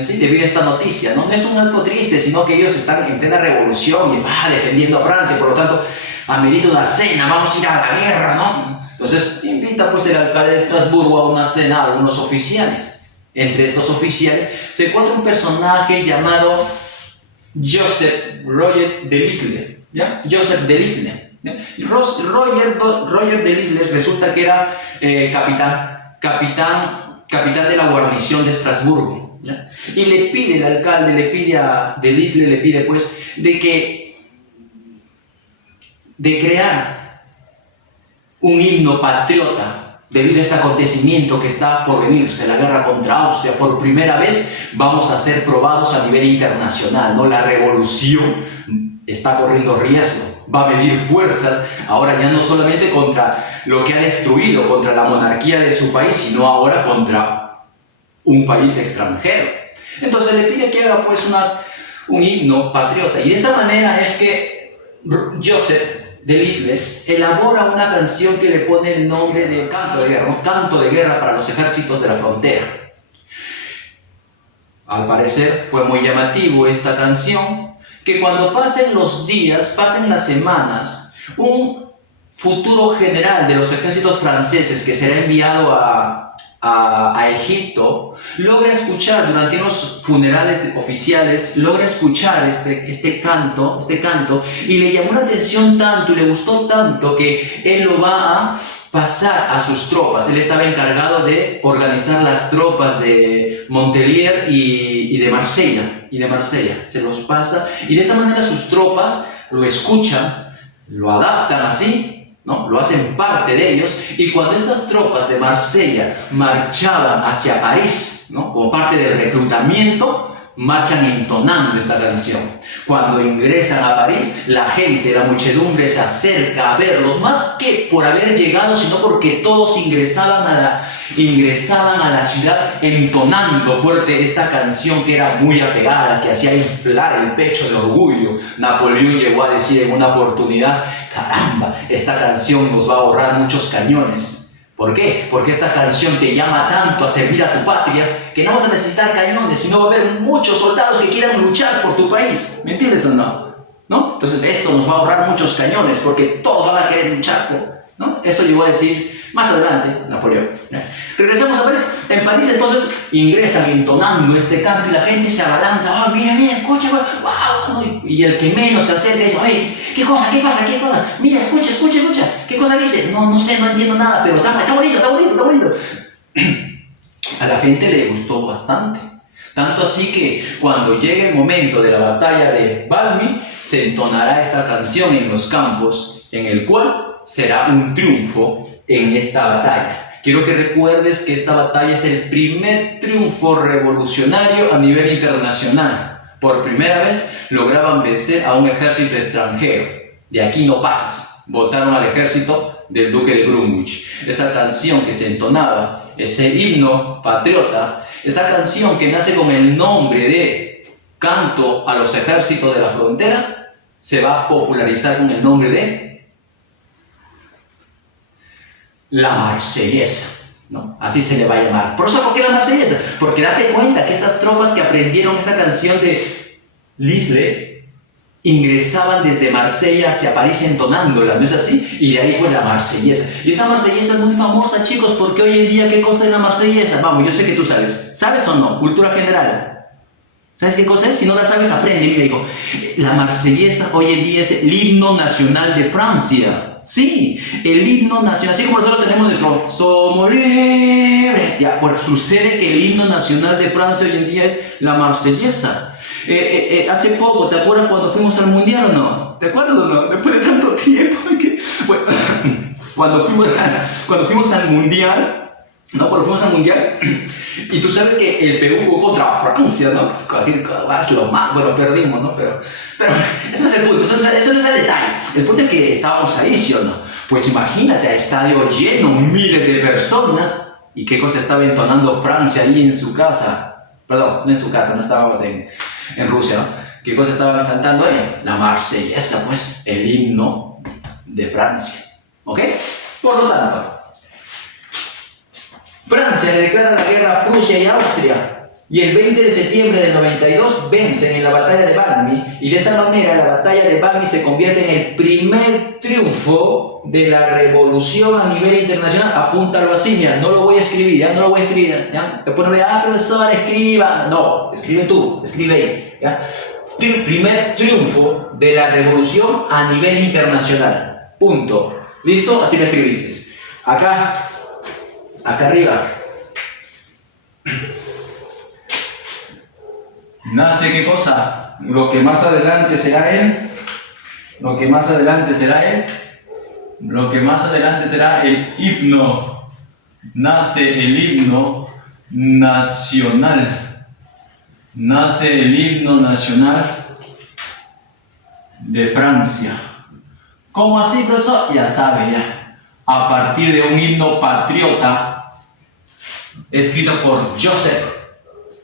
¿Sí? Debido a esta noticia, ¿no? No es un acto triste, sino que ellos están en plena revolución y defendiendo a Francia, por lo tanto, amerita una cena, vamos a ir a la guerra, ¿no? Entonces, invita pues el alcalde de Estrasburgo a una cena a algunos oficiales. Entre estos oficiales se encuentra un personaje llamado Joseph Roger de Lisle, ¿ya? Joseph de Lisle, ¿ya? Roger de Lisle resulta que era capitán de la guarnición de Estrasburgo, ¿ya? Y le pide, el alcalde le pide a de Lisle, le pide pues de crear un himno patriota debido a este acontecimiento que está por venirse, la guerra contra Austria. Por primera vez vamos a ser probados a nivel internacional, ¿no? La revolución está corriendo riesgo, va a medir fuerzas, ahora ya no solamente contra lo que ha destruido, contra la monarquía de su país, sino ahora contra un país extranjero. Entonces le pide que haga pues un himno patriota, y de esa manera es que Joseph de Lisle elabora una canción que le pone el nombre de canto de guerra, ¿no? Canto de guerra para los ejércitos de la frontera. Al parecer fue muy llamativo esta canción, que cuando pasen los días, pasen las semanas, un futuro general de los ejércitos franceses que será enviado a Egipto, logra escuchar durante unos funerales oficiales, logra escuchar este canto, y le llamó la atención tanto y le gustó tanto que él lo va a pasar a sus tropas. Él estaba encargado de organizar las tropas de Montpellier y de Marsella. Se los pasa y de esa manera sus tropas lo escuchan, lo adaptan así, ¿no? Lo hacen parte de ellos, y cuando estas tropas de Marsella marchaban hacia París, ¿no? Como parte del reclutamiento, marchan entonando esta canción. Cuando ingresan a París, la gente, la muchedumbre se acerca a verlos, más que por haber llegado, sino porque todos ingresaban a la ciudad entonando fuerte esta canción que era muy apegada, que hacía inflar el pecho de orgullo. Napoleón llegó a decir en una oportunidad: caramba, esta canción nos va a ahorrar muchos cañones. ¿Por qué? Porque esta canción te llama tanto a servir a tu patria que no vas a necesitar cañones, sino va a haber muchos soldados que quieran luchar por tu país. ¿Me entiendes o no? ¿No? Entonces esto nos va a ahorrar muchos cañones porque todos van a querer luchar por, ¿no? Esto llegó a decir más adelante Napoleón. Regresamos a París. En París entonces ingresan entonando este canto y la gente se abalanza. ¡Oh, mira, escucha! ¡Wow! Y el que menos se acerca dice: ¡Oye, qué cosa! ¿Qué pasa? Mira, escucha. ¿Qué cosa dice? No sé, no entiendo nada, pero está bonito. A la gente le gustó bastante. Tanto así que cuando llegue el momento de la batalla de Valmy, se entonará esta canción en los campos, en el cual será un triunfo en esta batalla. Quiero que recuerdes que esta batalla es el primer triunfo revolucionario a nivel internacional. Por primera vez lograban vencer a un ejército extranjero. De aquí no pasas. Votaron al ejército del duque de Brunswick. Esa canción que se entonaba, ese himno patriota, esa canción que nace con el nombre de Canto a los ejércitos de las fronteras, se va a popularizar con el nombre de la Marsellesa, ¿no? Así se le va a llamar. ¿Por qué la Marsellesa? Porque date cuenta que esas tropas que aprendieron esa canción de Lisle ingresaban desde Marsella hacia París entonándola, ¿no es así? Y de ahí pues la Marsellesa. Y esa Marsellesa es muy famosa, chicos, porque hoy en día, ¿qué cosa es la Marsellesa? Vamos, yo sé que tú sabes. ¿Sabes o no? Cultura general. ¿Sabes qué cosa es? Si no la sabes, aprende. Mira, digo, la Marsellesa hoy en día es el himno nacional de Francia. Sí, el himno nacional, así como nosotros tenemos nuestro "Somos libres", ya, pues sucede que el himno nacional de Francia hoy en día es la Marsellesa. Hace poco, ¿te acuerdas cuando fuimos al Mundial o no? ¿Te acuerdas o no? Después de tanto tiempo, bueno, cuando fuimos al Mundial, ¿no? Cuando fuimos al Mundial, y tú sabes que el Perú jugó contra Francia, ¿no? Bueno, perdimos, ¿no? Pero eso no es el punto, eso no es el detalle. El punto es que estábamos ahí, ¿sí o no? Pues imagínate, a estadio lleno, miles de personas, y qué cosa estaba entonando Francia ahí en su casa. Perdón, no en su casa, no estábamos en Rusia, ¿no? ¿Qué cosa estaban cantando ahí? La Marsellesa, pues, el himno de Francia. ¿Ok? Por lo tanto, Francia le declara la guerra a Prusia y Austria, y el 20 de septiembre del 92 vencen en la batalla de Valmy, y de esta manera la batalla de Valmy se convierte en el primer triunfo de la revolución a nivel internacional. Apúntalo así, mira, no lo voy a escribir, ya no lo voy a escribir, ¿ya? Después no me profesor, escriba. No, escribe tú, escribe ahí, ¿ya? Primer triunfo de la revolución a nivel internacional. Punto. ¿Listo? Así lo escribiste. Acá arriba. Nace qué cosa? Lo que más adelante será él. Lo que más adelante será él. Lo que más adelante será el himno. Nace el himno nacional. Nace el himno nacional de Francia. ¿Cómo así, profesor? Ya sabe, ya. A partir de un himno patriota escrito por Joseph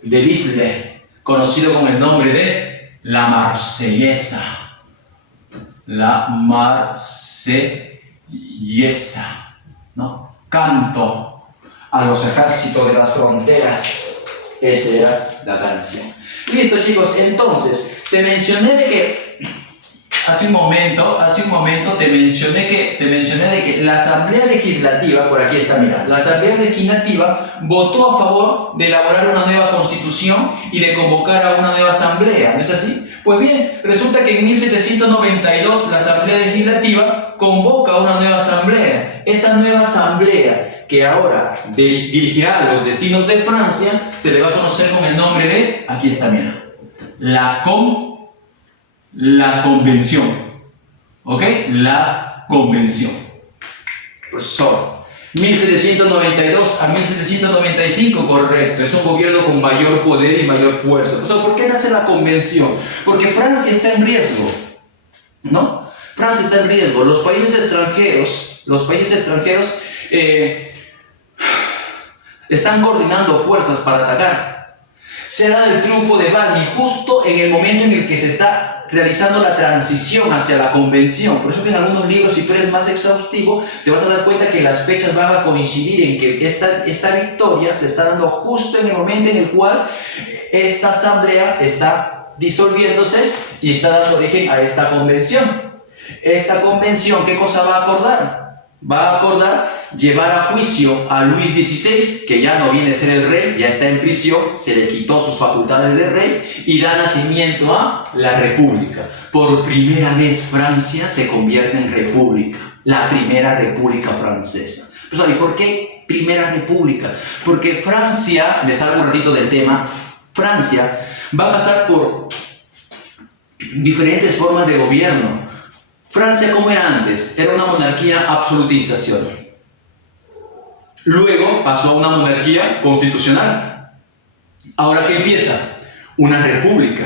de Lisle, conocido con el nombre de la Marsellesa. La Marsellesa, ¿no? Canto a los ejércitos de las fronteras. Esa era la canción. Listo, chicos, entonces, te mencioné de que hace un momento te mencioné de que la Asamblea Legislativa, por aquí está, mira, la Asamblea Legislativa votó a favor de elaborar una nueva constitución y de convocar a una nueva asamblea, ¿no es así? Pues bien, resulta que en 1792 la Asamblea Legislativa convoca a una nueva asamblea. Esa nueva asamblea, que ahora dirigirá los destinos de Francia, se le va a conocer con el nombre de, aquí está, mira, la convención. ¿Ok? La convención. Profesor, 1792 a 1795, correcto. Es un gobierno con mayor poder y mayor fuerza. Profesor, ¿por qué nace la convención? Porque Francia está en riesgo, ¿no? Francia está en riesgo. Los países extranjeros están coordinando fuerzas para atacar. Se da el triunfo de Valmy justo en el momento en el que se está realizando la transición hacia la convención. Por eso que en algunos libros, si tú eres más exhaustivo, te vas a dar cuenta que las fechas van a coincidir en que esta victoria se está dando justo en el momento en el cual esta asamblea está disolviéndose y está dando origen a esta convención. Esta convención, ¿qué cosa va a acordar? Va a acordar llevar a juicio a Luis XVI, que ya no viene a ser el rey, ya está en prisión, se le quitó sus facultades de rey y da nacimiento a la república. Por primera vez Francia se convierte en república, la primera república francesa. Pues, ¿y por qué primera república? Porque Francia, me salgo un ratito del tema, Francia va a pasar por diferentes formas de gobierno. Francia, ¿cómo era antes? Era una monarquía absolutista, ¿sí o no? Luego pasó a una monarquía constitucional. ¿Ahora qué empieza? Una república,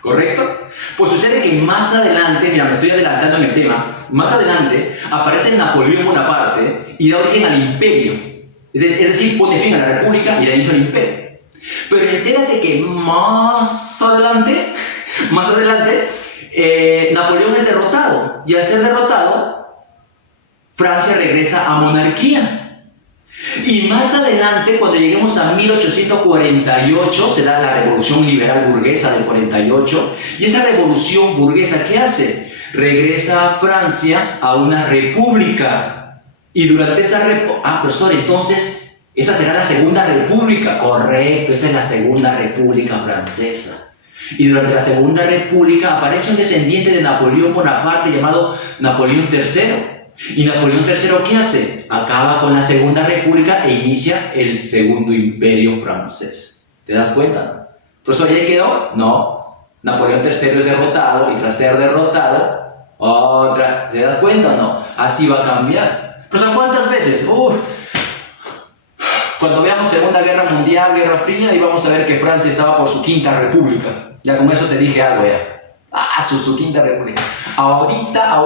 ¿correcto? Pues sucede que más adelante, mira, me estoy adelantando en el tema, más adelante aparece Napoleón Bonaparte y da origen al imperio. Es decir, pone fin a la república y da inicio al imperio. Pero entérate que más adelante, Napoleón es derrotado, y al ser derrotado, Francia regresa a monarquía. Y más adelante, cuando lleguemos a 1848, se da la Revolución Liberal Burguesa del 48, y esa revolución burguesa, ¿qué hace? Regresa a Francia a una república. Y durante esa república... profesor, entonces, esa será la Segunda República. Correcto, esa es la Segunda República Francesa. Y durante la Segunda República aparece un descendiente de Napoleón Bonaparte llamado Napoleón III. ¿Y Napoleón III qué hace? Acaba con la Segunda República e inicia el Segundo Imperio Francés. ¿Te das cuenta? ¿Por eso ahí quedó? No. Napoleón III es derrotado y tras ser derrotado, otra. ¿Te das cuenta o no? Así va a cambiar. ¿Pero cuántas veces? Cuando veamos Segunda Guerra Mundial, Guerra Fría, y vamos a ver que Francia estaba por su Quinta República. Ya con eso te dije algo ya. Su Quinta República. Ahorita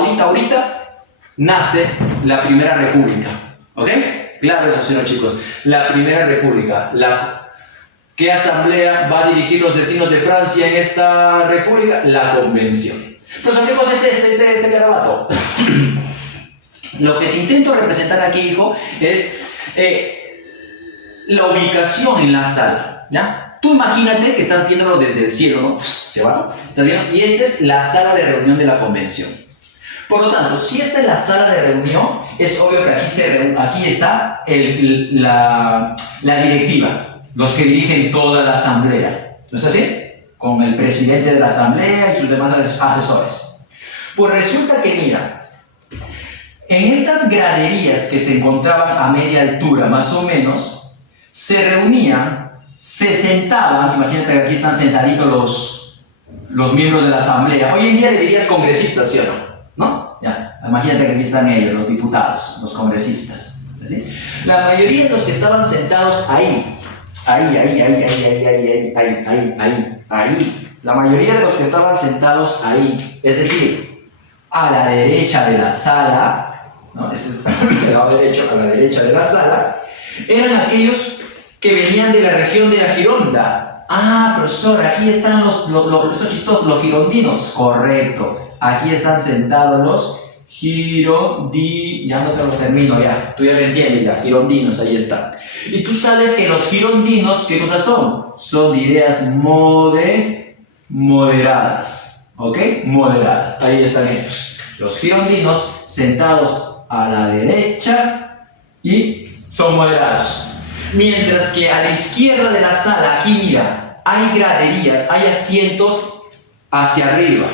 nace la Primera República. ¿Ok? Claro eso, sí, no, chicos. La Primera República. ¿Qué asamblea va a dirigir los destinos de Francia en esta república? La convención. Entonces, ¿qué cosa es este garabato? Lo que te intento representar aquí, hijo, es la ubicación en la sala, ¿ya? Tú imagínate que estás viéndolo desde el cielo, ¿no? ¿Se va? ¿No? ¿Estás viendo? Y esta es la sala de reunión de la convención. Por lo tanto, si esta es la sala de reunión, es obvio que aquí está la directiva, los que dirigen toda la asamblea. ¿No es así? Con el presidente de la asamblea y sus demás asesores. Pues resulta que, mira, en estas graderías que se encontraban a media altura, más o menos, se reunían, se sentaban, imagínate que aquí están sentaditos los miembros de la asamblea. Hoy en día le dirías congresistas, ¿sí o no? ¿No? Ya, imagínate que aquí están ellos, los diputados, los congresistas. ¿Sí? La mayoría de los que estaban sentados ahí, la mayoría de los que estaban sentados ahí, es decir, a la derecha de la sala, ¿no? Ese es el lado derecho, a la derecha de la sala, eran aquellos que venían de la región de la Gironda. Ah, profesor, aquí están son chistosos, los girondinos. Correcto, aquí están sentados los girondinos, ya no te los termino, ya, tú ya me entiendes, ya, girondinos, ahí están. Y tú sabes que los girondinos, ¿qué cosas son? Son de ideas moderadas, ¿ok? Moderadas, ahí están ellos. Los girondinos sentados a la derecha y son moderados. Mientras que a la izquierda de la sala, aquí mira, hay graderías, hay asientos hacia arriba.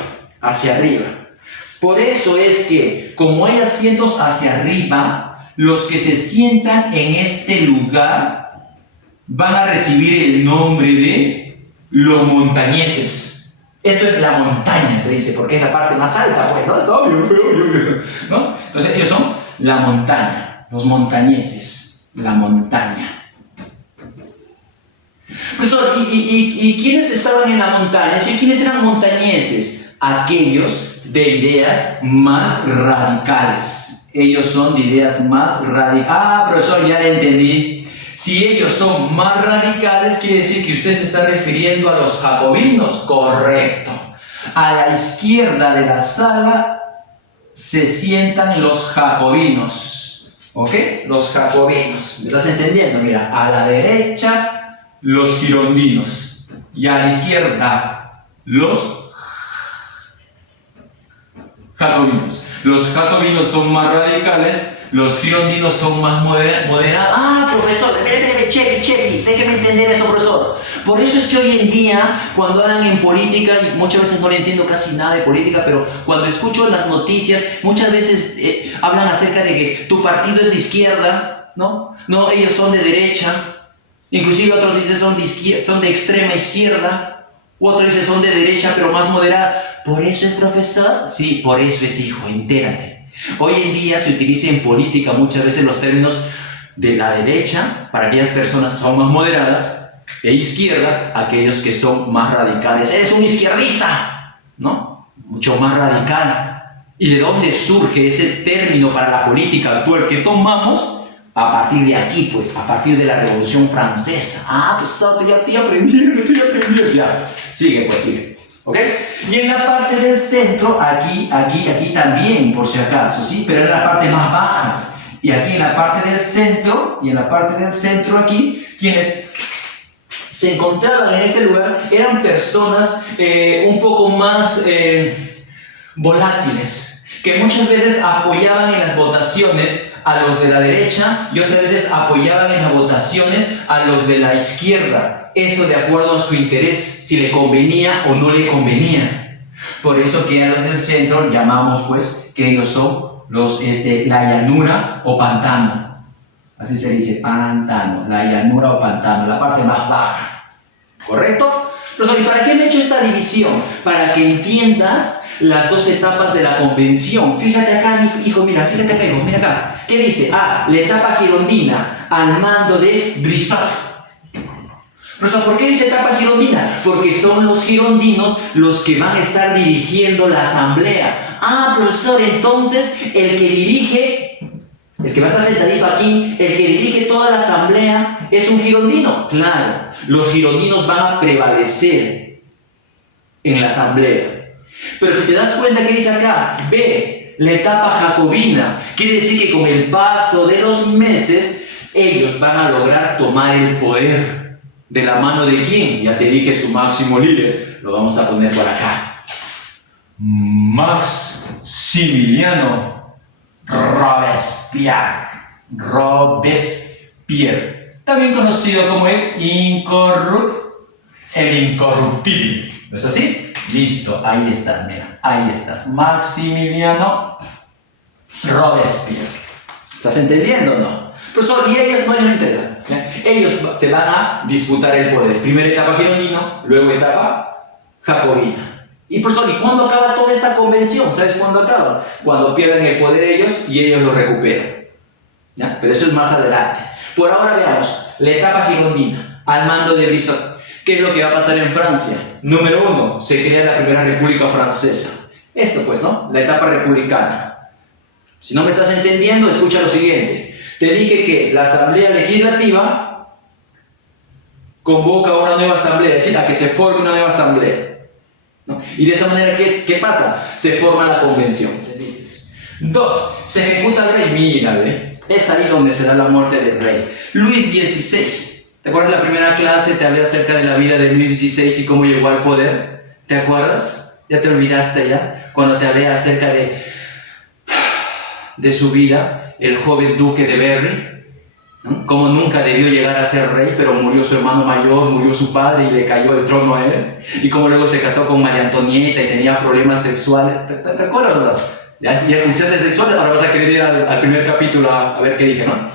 Por eso es que, como hay asientos hacia arriba, los que se sientan en este lugar van a recibir el nombre de los montañeses. Esto es la montaña, se dice, porque es la parte más alta, pues, ¿no? Es obvio, ¿no? Entonces ellos son la montaña, los montañeses, la montaña. Profesor, ¿y quiénes estaban en la montaña? ¿Sí? ¿Quiénes eran montañeses? Aquellos de ideas más radicales. Ellos son de ideas más radicales. Ah, profesor, ya le entendí. Si ellos son más radicales, quiere decir que usted se está refiriendo a los jacobinos. Correcto. A la izquierda de la sala se sientan los jacobinos. ¿Ok? Los jacobinos. ¿Me estás entendiendo? Mira, a la derecha los girondinos y a la izquierda los jacobinos. Los jacobinos son más radicales, los girondinos son más moderados. Ah, profesor, Chepi, déjeme entender eso, profesor. Por eso es que hoy en día, cuando hablan en política, y muchas veces no le entiendo casi nada de política, pero cuando escucho las noticias, muchas veces hablan acerca de que tu partido es de izquierda, ¿no? No, ellos son de derecha. Inclusive otros dicen son de extrema izquierda, u otros dicen son de derecha pero más moderada. ¿Por eso es, profesor? Sí, por eso es, hijo, entérate. Hoy en día se utiliza en política muchas veces los términos de la derecha para aquellas personas que son más moderadas, e izquierda, aquellos que son más radicales. ¡Eres un izquierdista! ¿No? Mucho más radical. ¿Y de dónde surge ese término para la política actual que tomamos? A partir de aquí, pues, a partir de la Revolución Francesa. Ah, pues, ya estoy aprendiendo, ya. Sigue. ¿Ok? Y en la parte del centro, aquí también, por si acaso, ¿sí? Pero en la parte más bajas. Y aquí en la parte del centro, aquí, quienes se encontraban en ese lugar eran personas un poco más volátiles, que muchas veces apoyaban en las votaciones a los de la derecha y otras veces apoyaban en las votaciones a los de la izquierda. Eso de acuerdo a su interés, si le convenía o no le convenía. Por eso que a los del centro llamamos pues que ellos son la llanura o pantano. Así se dice, pantano, la llanura o pantano, la parte más baja. ¿Correcto? Profesor, ¿y para qué me he hecho esta división? Para que entiendas las dos etapas de la convención. Fíjate acá, hijo, mira acá. ¿Qué dice? La etapa girondina, al mando de Brissac. Profesor, ¿por qué dice etapa girondina? Porque son los girondinos los que van a estar dirigiendo la asamblea. Profesor, entonces el que va a estar sentadito aquí, el que dirige toda la asamblea ¿Es un girondino? Claro, los girondinos van a prevalecer en la asamblea. Pero si te das cuenta que dice acá, B, la etapa jacobina, quiere decir que con el paso de los meses, ellos van a lograr tomar el poder. ¿De la mano de quién? Ya te dije su máximo líder. Lo vamos a poner por acá. Maximiliano Robespierre. Robespierre. También conocido como el incorruptible. ¿No es así? Listo, ahí estás, mira. Ahí estás. Maximiliano Robespierre. ¿Estás entendiendo o no? Profesor, y ellos no les interesa. Ellos se van a disputar el poder. Primera etapa girondino, luego etapa jacobina. Y profesor, ¿y cuándo acaba toda esta convención? ¿Sabes cuándo acaba? Cuando pierden el poder ellos y ellos lo recuperan. ¿Ya? Pero eso es más adelante. Por ahora veamos la etapa girondina, al mando de Brisson. ¿Qué es lo que va a pasar en Francia? Número 1, se crea la primera república francesa. Esto pues, ¿no? La etapa republicana. Si no me estás entendiendo, escucha lo siguiente. Te dije que la Asamblea Legislativa convoca una nueva asamblea, es decir, a que se forme una nueva asamblea, ¿no? Y de esa manera, ¿qué pasa? Se forma la convención. 2. Se ejecuta el rey. Mira, ¿ve? Es ahí donde se da la muerte del rey. Luis XVI. ¿Te acuerdas la primera clase? Te hablé acerca de la vida de Luis XVI y cómo llegó al poder. ¿Te acuerdas? ¿Ya te olvidaste ya? Cuando te hablé acerca de su vida. El joven duque de Berry, ¿no? Como nunca debió llegar a ser rey, pero murió su hermano mayor, murió su padre y le cayó el trono a él. Y como luego se casó con María Antonieta y tenía problemas sexuales. ¿Te acuerdas, verdad? ¿Ya escuchaste sexuales? Ahora vas a querer ir al primer capítulo a ver qué dije, ¿no?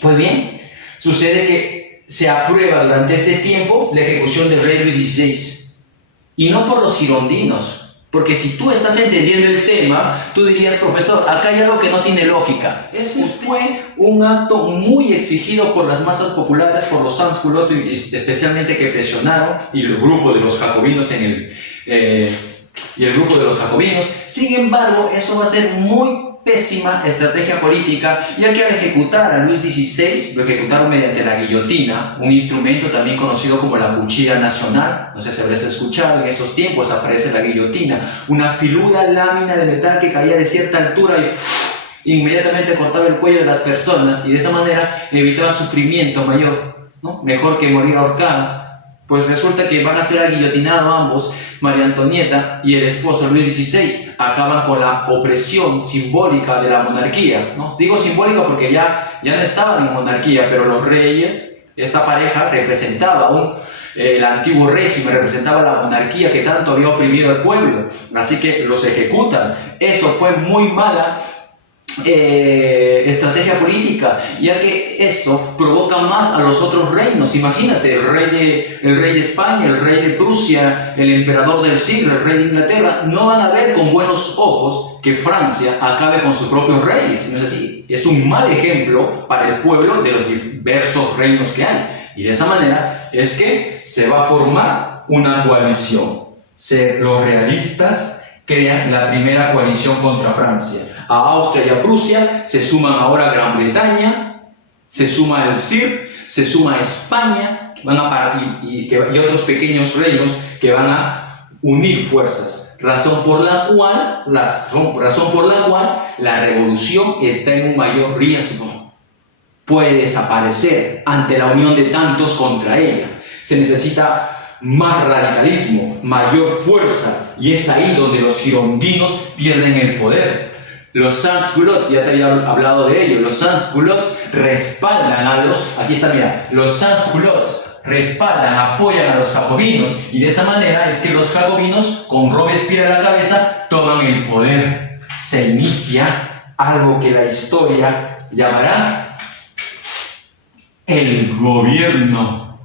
Pues bien, sucede que se aprueba durante este tiempo la ejecución del rey Luis XVI. Y no por los girondinos. Porque si tú estás entendiendo el tema, tú dirías, profesor, acá hay algo que no tiene lógica. Ese fue un acto muy exigido por las masas populares, por los sans-culottes, especialmente que presionaron, y el grupo de los jacobinos Sin embargo, eso va a ser muy pésima estrategia política, ya que al ejecutar a Luis XVI, lo ejecutaron mediante la guillotina, un instrumento también conocido como la cuchilla nacional. No sé si habrás escuchado, en esos tiempos aparece la guillotina, una filuda lámina de metal que caía de cierta altura y inmediatamente cortaba el cuello de las personas y de esa manera evitaba sufrimiento mayor, ¿no? Mejor que morir ahorcado. Pues resulta que van a ser aguillotinados ambos, María Antonieta y el esposo Luis XVI. Acaban con la opresión simbólica de la monarquía, ¿no? Digo simbólica porque ya no estaban en monarquía, pero los reyes, esta pareja representaba el antiguo régimen, representaba la monarquía que tanto había oprimido al pueblo. Así que los ejecutan. Eso fue muy mala estrategia política, ya que esto provoca más a los otros reinos. Imagínate, el rey de España, el rey de Prusia, el emperador del siglo, el rey de Inglaterra, no van a ver con buenos ojos que Francia acabe con sus propios reyes. ¿No es así? Es un mal ejemplo para el pueblo de los diversos reinos que hay. Y de esa manera es que se va a formar una coalición. Los realistas crean la primera coalición contra Francia. A Austria y a Prusia se suman ahora Gran Bretaña, se suma el CIR, se suma España y otros pequeños reinos que van a unir fuerzas. Razón por la cual la revolución está en un mayor riesgo. Puede desaparecer ante la unión de tantos contra ella. Se necesita más radicalismo, mayor fuerza, y es ahí donde los girondinos pierden el poder. Los sans-culottes, ya te había hablado de ello, los sans-culottes respaldan los sans-culottes respaldan, apoyan a los jacobinos, y de esa manera es que los jacobinos, con Robespierre a la cabeza, toman el poder. Se inicia algo que la historia llamará el gobierno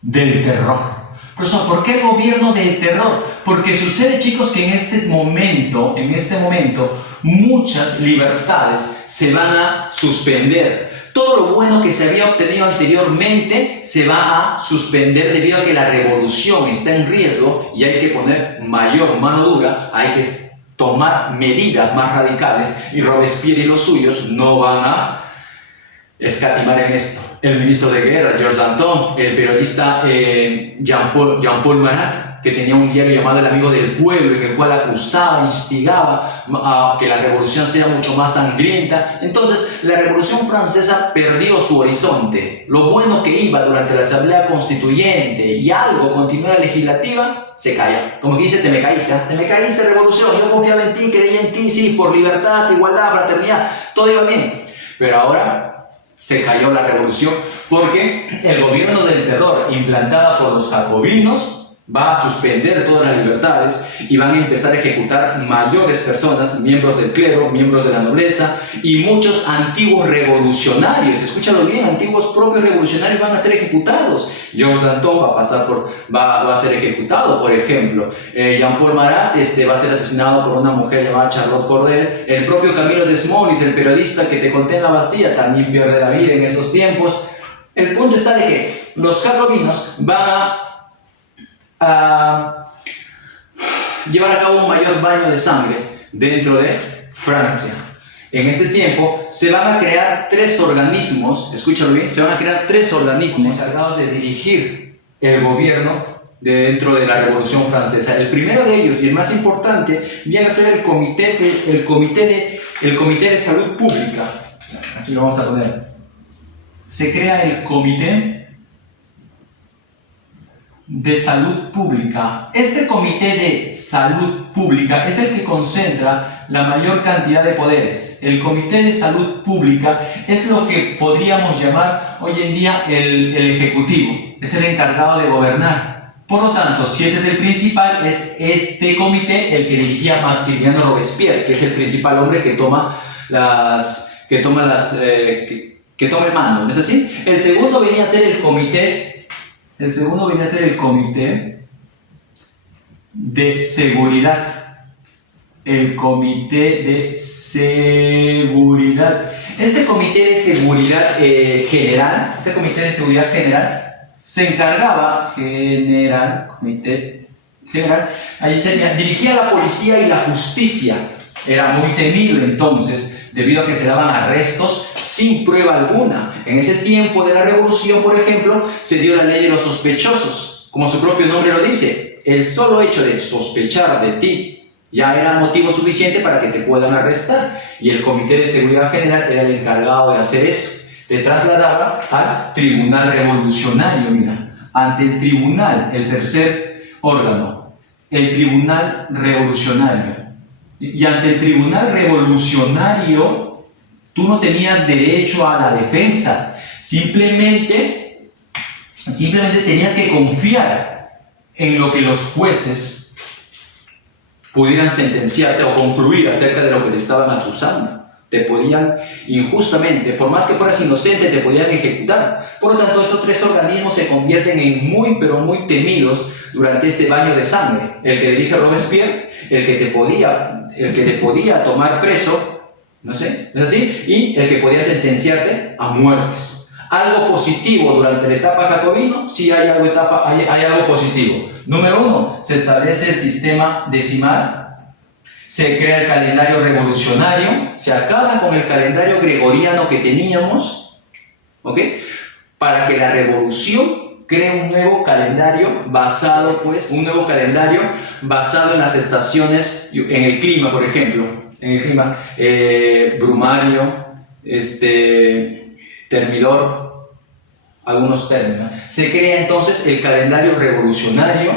del terror. ¿Por qué el gobierno del terror? Porque sucede, chicos, que en este momento, muchas libertades se van a suspender. Todo lo bueno que se había obtenido anteriormente se va a suspender debido a que la revolución está en riesgo y hay que poner mayor mano dura, hay que tomar medidas más radicales y Robespierre y los suyos no van a escatimar en esto. El ministro de Guerra, Georges Danton, el periodista Jean-Paul Marat, que tenía un diario llamado El Amigo del Pueblo, en el cual acusaba, instigaba a que la revolución sea mucho más sangrienta. Entonces, la Revolución Francesa perdió su horizonte. Lo bueno que iba durante la Asamblea Constituyente y algo continuó la legislativa, se calla. Como que dice, te me caíste revolución, yo confiaba en ti, creía en ti, sí, por libertad, igualdad, fraternidad, todo iba bien. Pero ahora se cayó la revolución porque el gobierno del terror implantada por los jacobinos va a suspender todas las libertades y van a empezar a ejecutar mayores personas, miembros del clero, miembros de la nobleza y muchos antiguos revolucionarios. Escúchalo bien, antiguos propios revolucionarios van a ser ejecutados. Georges Danton va a ser ejecutado, por ejemplo. Jean-Paul Marat va a ser asesinado por una mujer llamada Charlotte Corday. El propio Camilo Desmoulins, el periodista que te conté en la Bastilla, también pierde la vida en esos tiempos. El punto está de que los jacobinos van a llevar a cabo un mayor baño de sangre dentro de Francia. En ese tiempo se van a crear 3 organismos, escúchalo bien, se van a crear 3 organismos encargados de dirigir el gobierno dentro de la Revolución Francesa. El primero de ellos y el más importante viene a ser el Comité de Salud Pública. Aquí lo vamos a poner. Se crea el Comité de Salud Pública. Este Comité de Salud Pública es el que concentra la mayor cantidad de poderes. El Comité de Salud Pública es lo que podríamos llamar hoy en día el Ejecutivo. Es el encargado de gobernar. Por lo tanto, si este es el principal, es este comité el que dirigía Maximiliano Robespierre, que es el principal hombre que toma el mando, ¿no es así? El segundo venía a ser el comité de seguridad. El comité de seguridad. Este comité de seguridad general, se encargaba, dirigía la policía y la justicia. Era muy temido entonces, debido a que se daban arrestos sin prueba alguna. En ese tiempo de la revolución, por ejemplo, se dio la ley de los sospechosos. Como su propio nombre lo dice, el solo hecho de sospechar de ti ya era motivo suficiente para que te puedan arrestar. Y el Comité de Seguridad General era el encargado de hacer eso. Te trasladaba al Tribunal Revolucionario, mira. Ante el tribunal, el tercer órgano, el Tribunal Revolucionario. Y ante el Tribunal Revolucionario, tú no tenías derecho a la defensa. Simplemente tenías que confiar en lo que los jueces pudieran sentenciarte o concluir acerca de lo que te estaban acusando. Te podían injustamente, por más que fueras inocente, te podían ejecutar. Por lo tanto, estos 3 organismos se convierten en muy, pero muy temidos durante este baño de sangre. El que dirige Robespierre, el que te podía tomar preso, no sé, ¿es así? Y el que podía sentenciarte a muertes. Algo positivo durante la etapa jacobino, sí hay algo positivo. Número 1, se establece el sistema decimal. Se crea el calendario revolucionario, se acaba con el calendario gregoriano que teníamos, ¿ok? Para que la revolución cree un nuevo calendario basado en las estaciones, en el clima, por ejemplo, brumario, termidor, algunos términos. Se crea entonces el calendario revolucionario,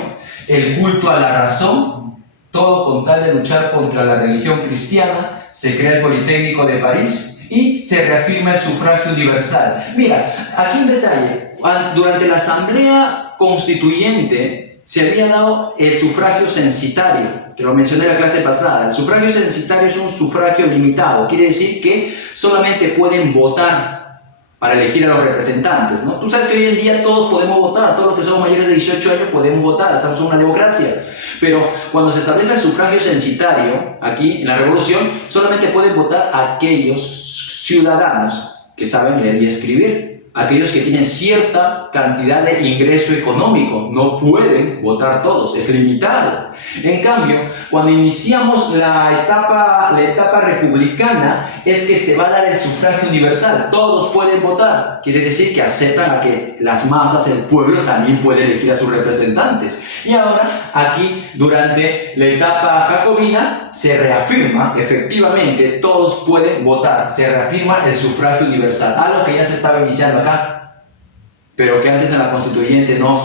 el culto a la razón, todo con tal de luchar contra la religión cristiana. Se crea el Politécnico de París y se reafirma el sufragio universal. Mira, aquí un detalle. Durante la Asamblea Constituyente se había dado el sufragio censitario. Te lo mencioné en la clase pasada. El sufragio censitario es un sufragio limitado. Quiere decir que solamente pueden votar para elegir a los representantes, ¿no? Tú sabes que hoy en día todos podemos votar, todos los que somos mayores de 18 años podemos votar, estamos en una democracia. Pero cuando se establece el sufragio censitario, aquí en la Revolución, solamente pueden votar aquellos ciudadanos que saben leer y escribir. aquellos que tienen cierta cantidad de ingreso económico. No pueden votar todos, es limitado. En cambio, cuando iniciamos la etapa republicana, es que se va a dar el sufragio universal. Todos pueden votar. Quiere decir que aceptan a que las masas, el pueblo, también puede elegir a sus representantes. Y ahora, aquí, durante la etapa jacobina, se reafirma, efectivamente, todos pueden votar. Se reafirma el sufragio universal, algo que ya se estaba iniciando acá, pero que antes en la constituyente no,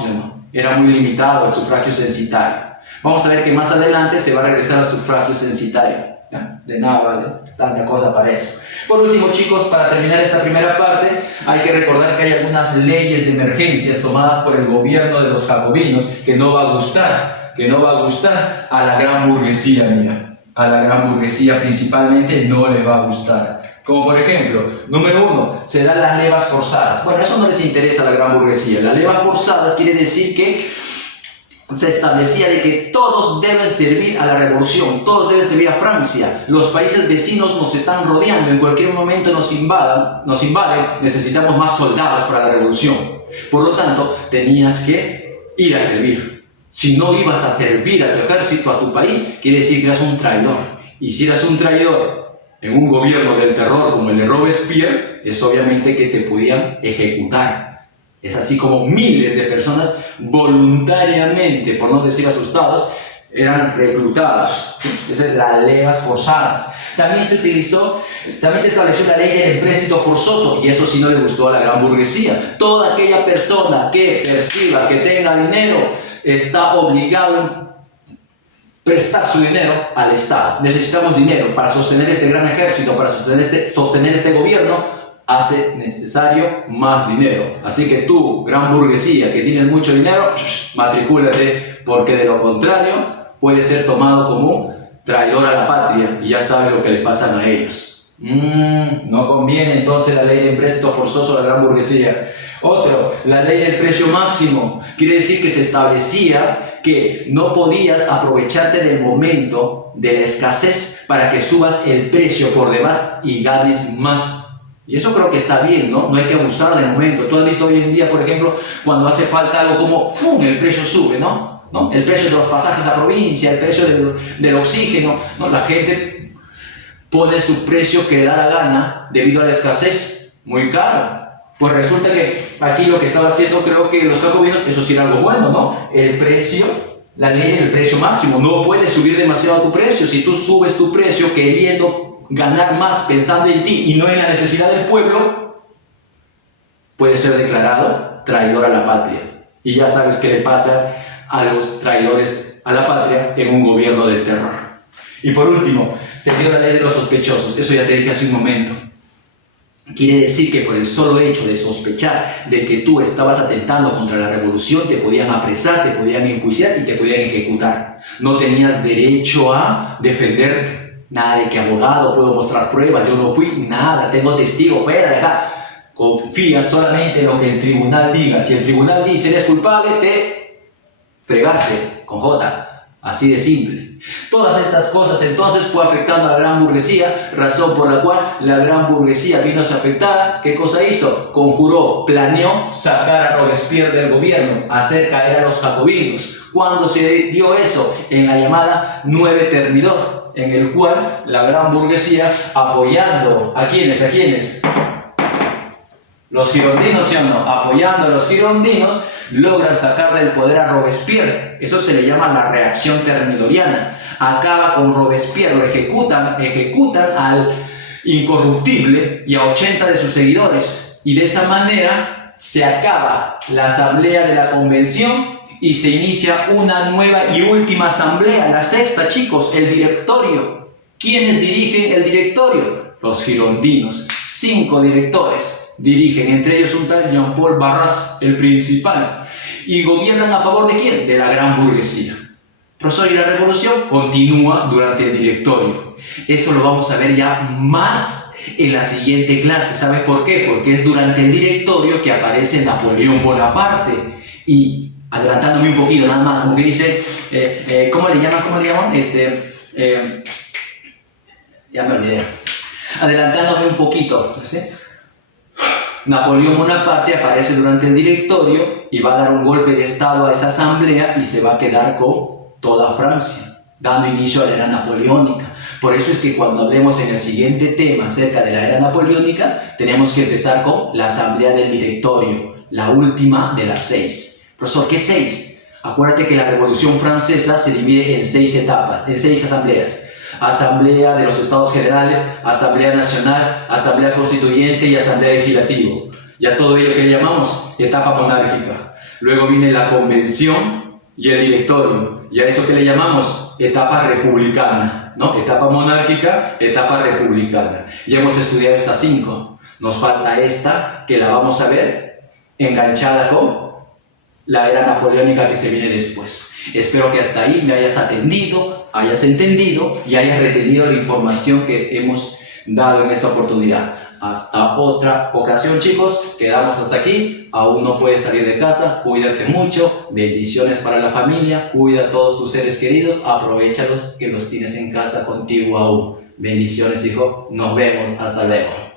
era muy limitado el sufragio censitario. Vamos a ver que más adelante se va a regresar al sufragio censitario. ¿Ya? De nada vale tanta cosa para eso. Por último, chicos, para terminar esta primera parte, hay que recordar que hay algunas leyes de emergencias tomadas por el gobierno de los jacobinos que no va a gustar a la gran burguesía, mira. A la gran burguesía principalmente no les va a gustar. Como por ejemplo, número 1, se dan las levas forzadas. Bueno, eso no les interesa a la gran burguesía. Las levas forzadas quiere decir que se establecía de que todos deben servir a la revolución, todos deben servir a Francia. Los países vecinos nos están rodeando, en cualquier momento nos invaden, necesitamos más soldados para la revolución. Por lo tanto, tenías que ir a servir. Si no ibas a servir a tu ejército, a tu país, quiere decir que eras un traidor. Y si eras un traidor en un gobierno del terror como el de Robespierre, es obviamente que te podían ejecutar. Es así como miles de personas voluntariamente, por no decir asustados, eran reclutadas. Esas son las levas forzadas. También se estableció la ley del empréstito forzoso, y eso sí no le gustó a la gran burguesía. Toda aquella persona que perciba que tenga dinero está obligado a prestar su dinero al Estado. Necesitamos dinero para sostener este gran ejército, para sostener este gobierno, hace necesario más dinero. Así que tú, gran burguesía, que tienes mucho dinero, matricúlate, porque de lo contrario puede ser tomado como traidor a la patria, y ya sabes lo que le pasan a ellos. No conviene entonces la ley de empréstito forzoso a la gran burguesía. Otro, la ley del precio máximo. Quiere decir que se establecía que no podías aprovecharte del momento de la escasez para que subas el precio por demás y ganes más. Y eso creo que está bien, ¿no? No hay que abusar del momento. Tú has visto hoy en día, por ejemplo, cuando hace falta algo como ¡fum!, el precio sube, ¿no? El precio de los pasajes a provincia, el precio del oxígeno, ¿no? La gente pone su precio que le da la gana debido a la escasez, muy caro. Pues resulta que aquí lo que estaba haciendo, creo que los jacobinos, eso sí era algo bueno, ¿no? El precio, la ley del precio máximo, no puedes subir demasiado tu precio. Si tú subes tu precio queriendo ganar más pensando en ti y no en la necesidad del pueblo, puedes ser declarado traidor a la patria. Y ya sabes qué le pasa a los traidores a la patria en un gobierno del terror. Y por último, se dio la ley de los sospechosos. Eso ya te dije hace un momento. Quiere decir que por el solo hecho de sospechar de que tú estabas atentando contra la revolución, te podían apresar, te podían enjuiciar y te podían ejecutar. No tenías derecho a defenderte. Nada de que abogado, puedo mostrar pruebas, yo no fui, nada, tengo testigo, fuera de acá. Confía solamente en lo que el tribunal diga. Si el tribunal dice eres culpable, te fregaste con J. Así de simple. Todas estas cosas entonces fue afectando a la gran burguesía, razón por la cual la gran burguesía vino afectada. ¿Qué cosa hizo? Conjuró, planeó sacar a Robespierre del gobierno, hacer caer a los jacobinos. ¿Cuándo se dio eso? En la llamada 9 Thermidor, en el cual la gran burguesía, apoyando ¿a quiénes? Los girondinos, ¿sí o no? Apoyando a los girondinos, logran sacar del poder a Robespierre. Eso se le llama la reacción termidoriana. Acaba con Robespierre, lo ejecutan al incorruptible y a 80 de sus seguidores. Y de esa manera se acaba la asamblea de la convención y se inicia una nueva y última asamblea, la sexta, chicos, el directorio. ¿Quiénes dirigen el directorio? Los girondinos. 5 directores dirigen, entre ellos un tal Jean-Paul Barras, el principal. ¿Y gobiernan a favor de quién? De la gran burguesía. Profesor, ¿y la revolución? Continúa durante el directorio. Eso lo vamos a ver ya más en la siguiente clase. ¿Sabes por qué? Porque es durante el directorio que aparece Napoleón Bonaparte. Y adelantándome un poquito, nada más, como que dice, ¿cómo le llaman? Ya me olvidé. Adelantándome un poquito, ¿sí? Napoleón Bonaparte aparece durante el directorio y va a dar un golpe de estado a esa asamblea y se va a quedar con toda Francia, dando inicio a la era napoleónica. Por eso es que cuando hablemos en el siguiente tema acerca de la era napoleónica, tenemos que empezar con la asamblea del directorio, la última de las 6. Profesor, ¿qué 6? Acuérdate que la Revolución Francesa se divide en 6 etapas, en 6 asambleas. Asamblea de los Estados Generales, Asamblea Nacional, Asamblea Constituyente y Asamblea Legislativa. Ya todo ello que le llamamos etapa monárquica. Luego viene la Convención y el directorio. Y a eso que le llamamos etapa republicana, ¿no? Etapa monárquica, etapa republicana. Ya hemos estudiado estas 5. Nos falta esta, que la vamos a ver enganchada con la era napoleónica que se viene después. Espero que hasta ahí me hayas atendido, hayas entendido y hayas retenido la información que hemos dado en esta oportunidad. Hasta otra ocasión, chicos. Quedamos hasta aquí. Aún no puedes salir de casa. Cuídate mucho. Bendiciones para la familia. Cuida a todos tus seres queridos. Aprovéchalos que los tienes en casa contigo aún. Bendiciones, hijo. Nos vemos. Hasta luego.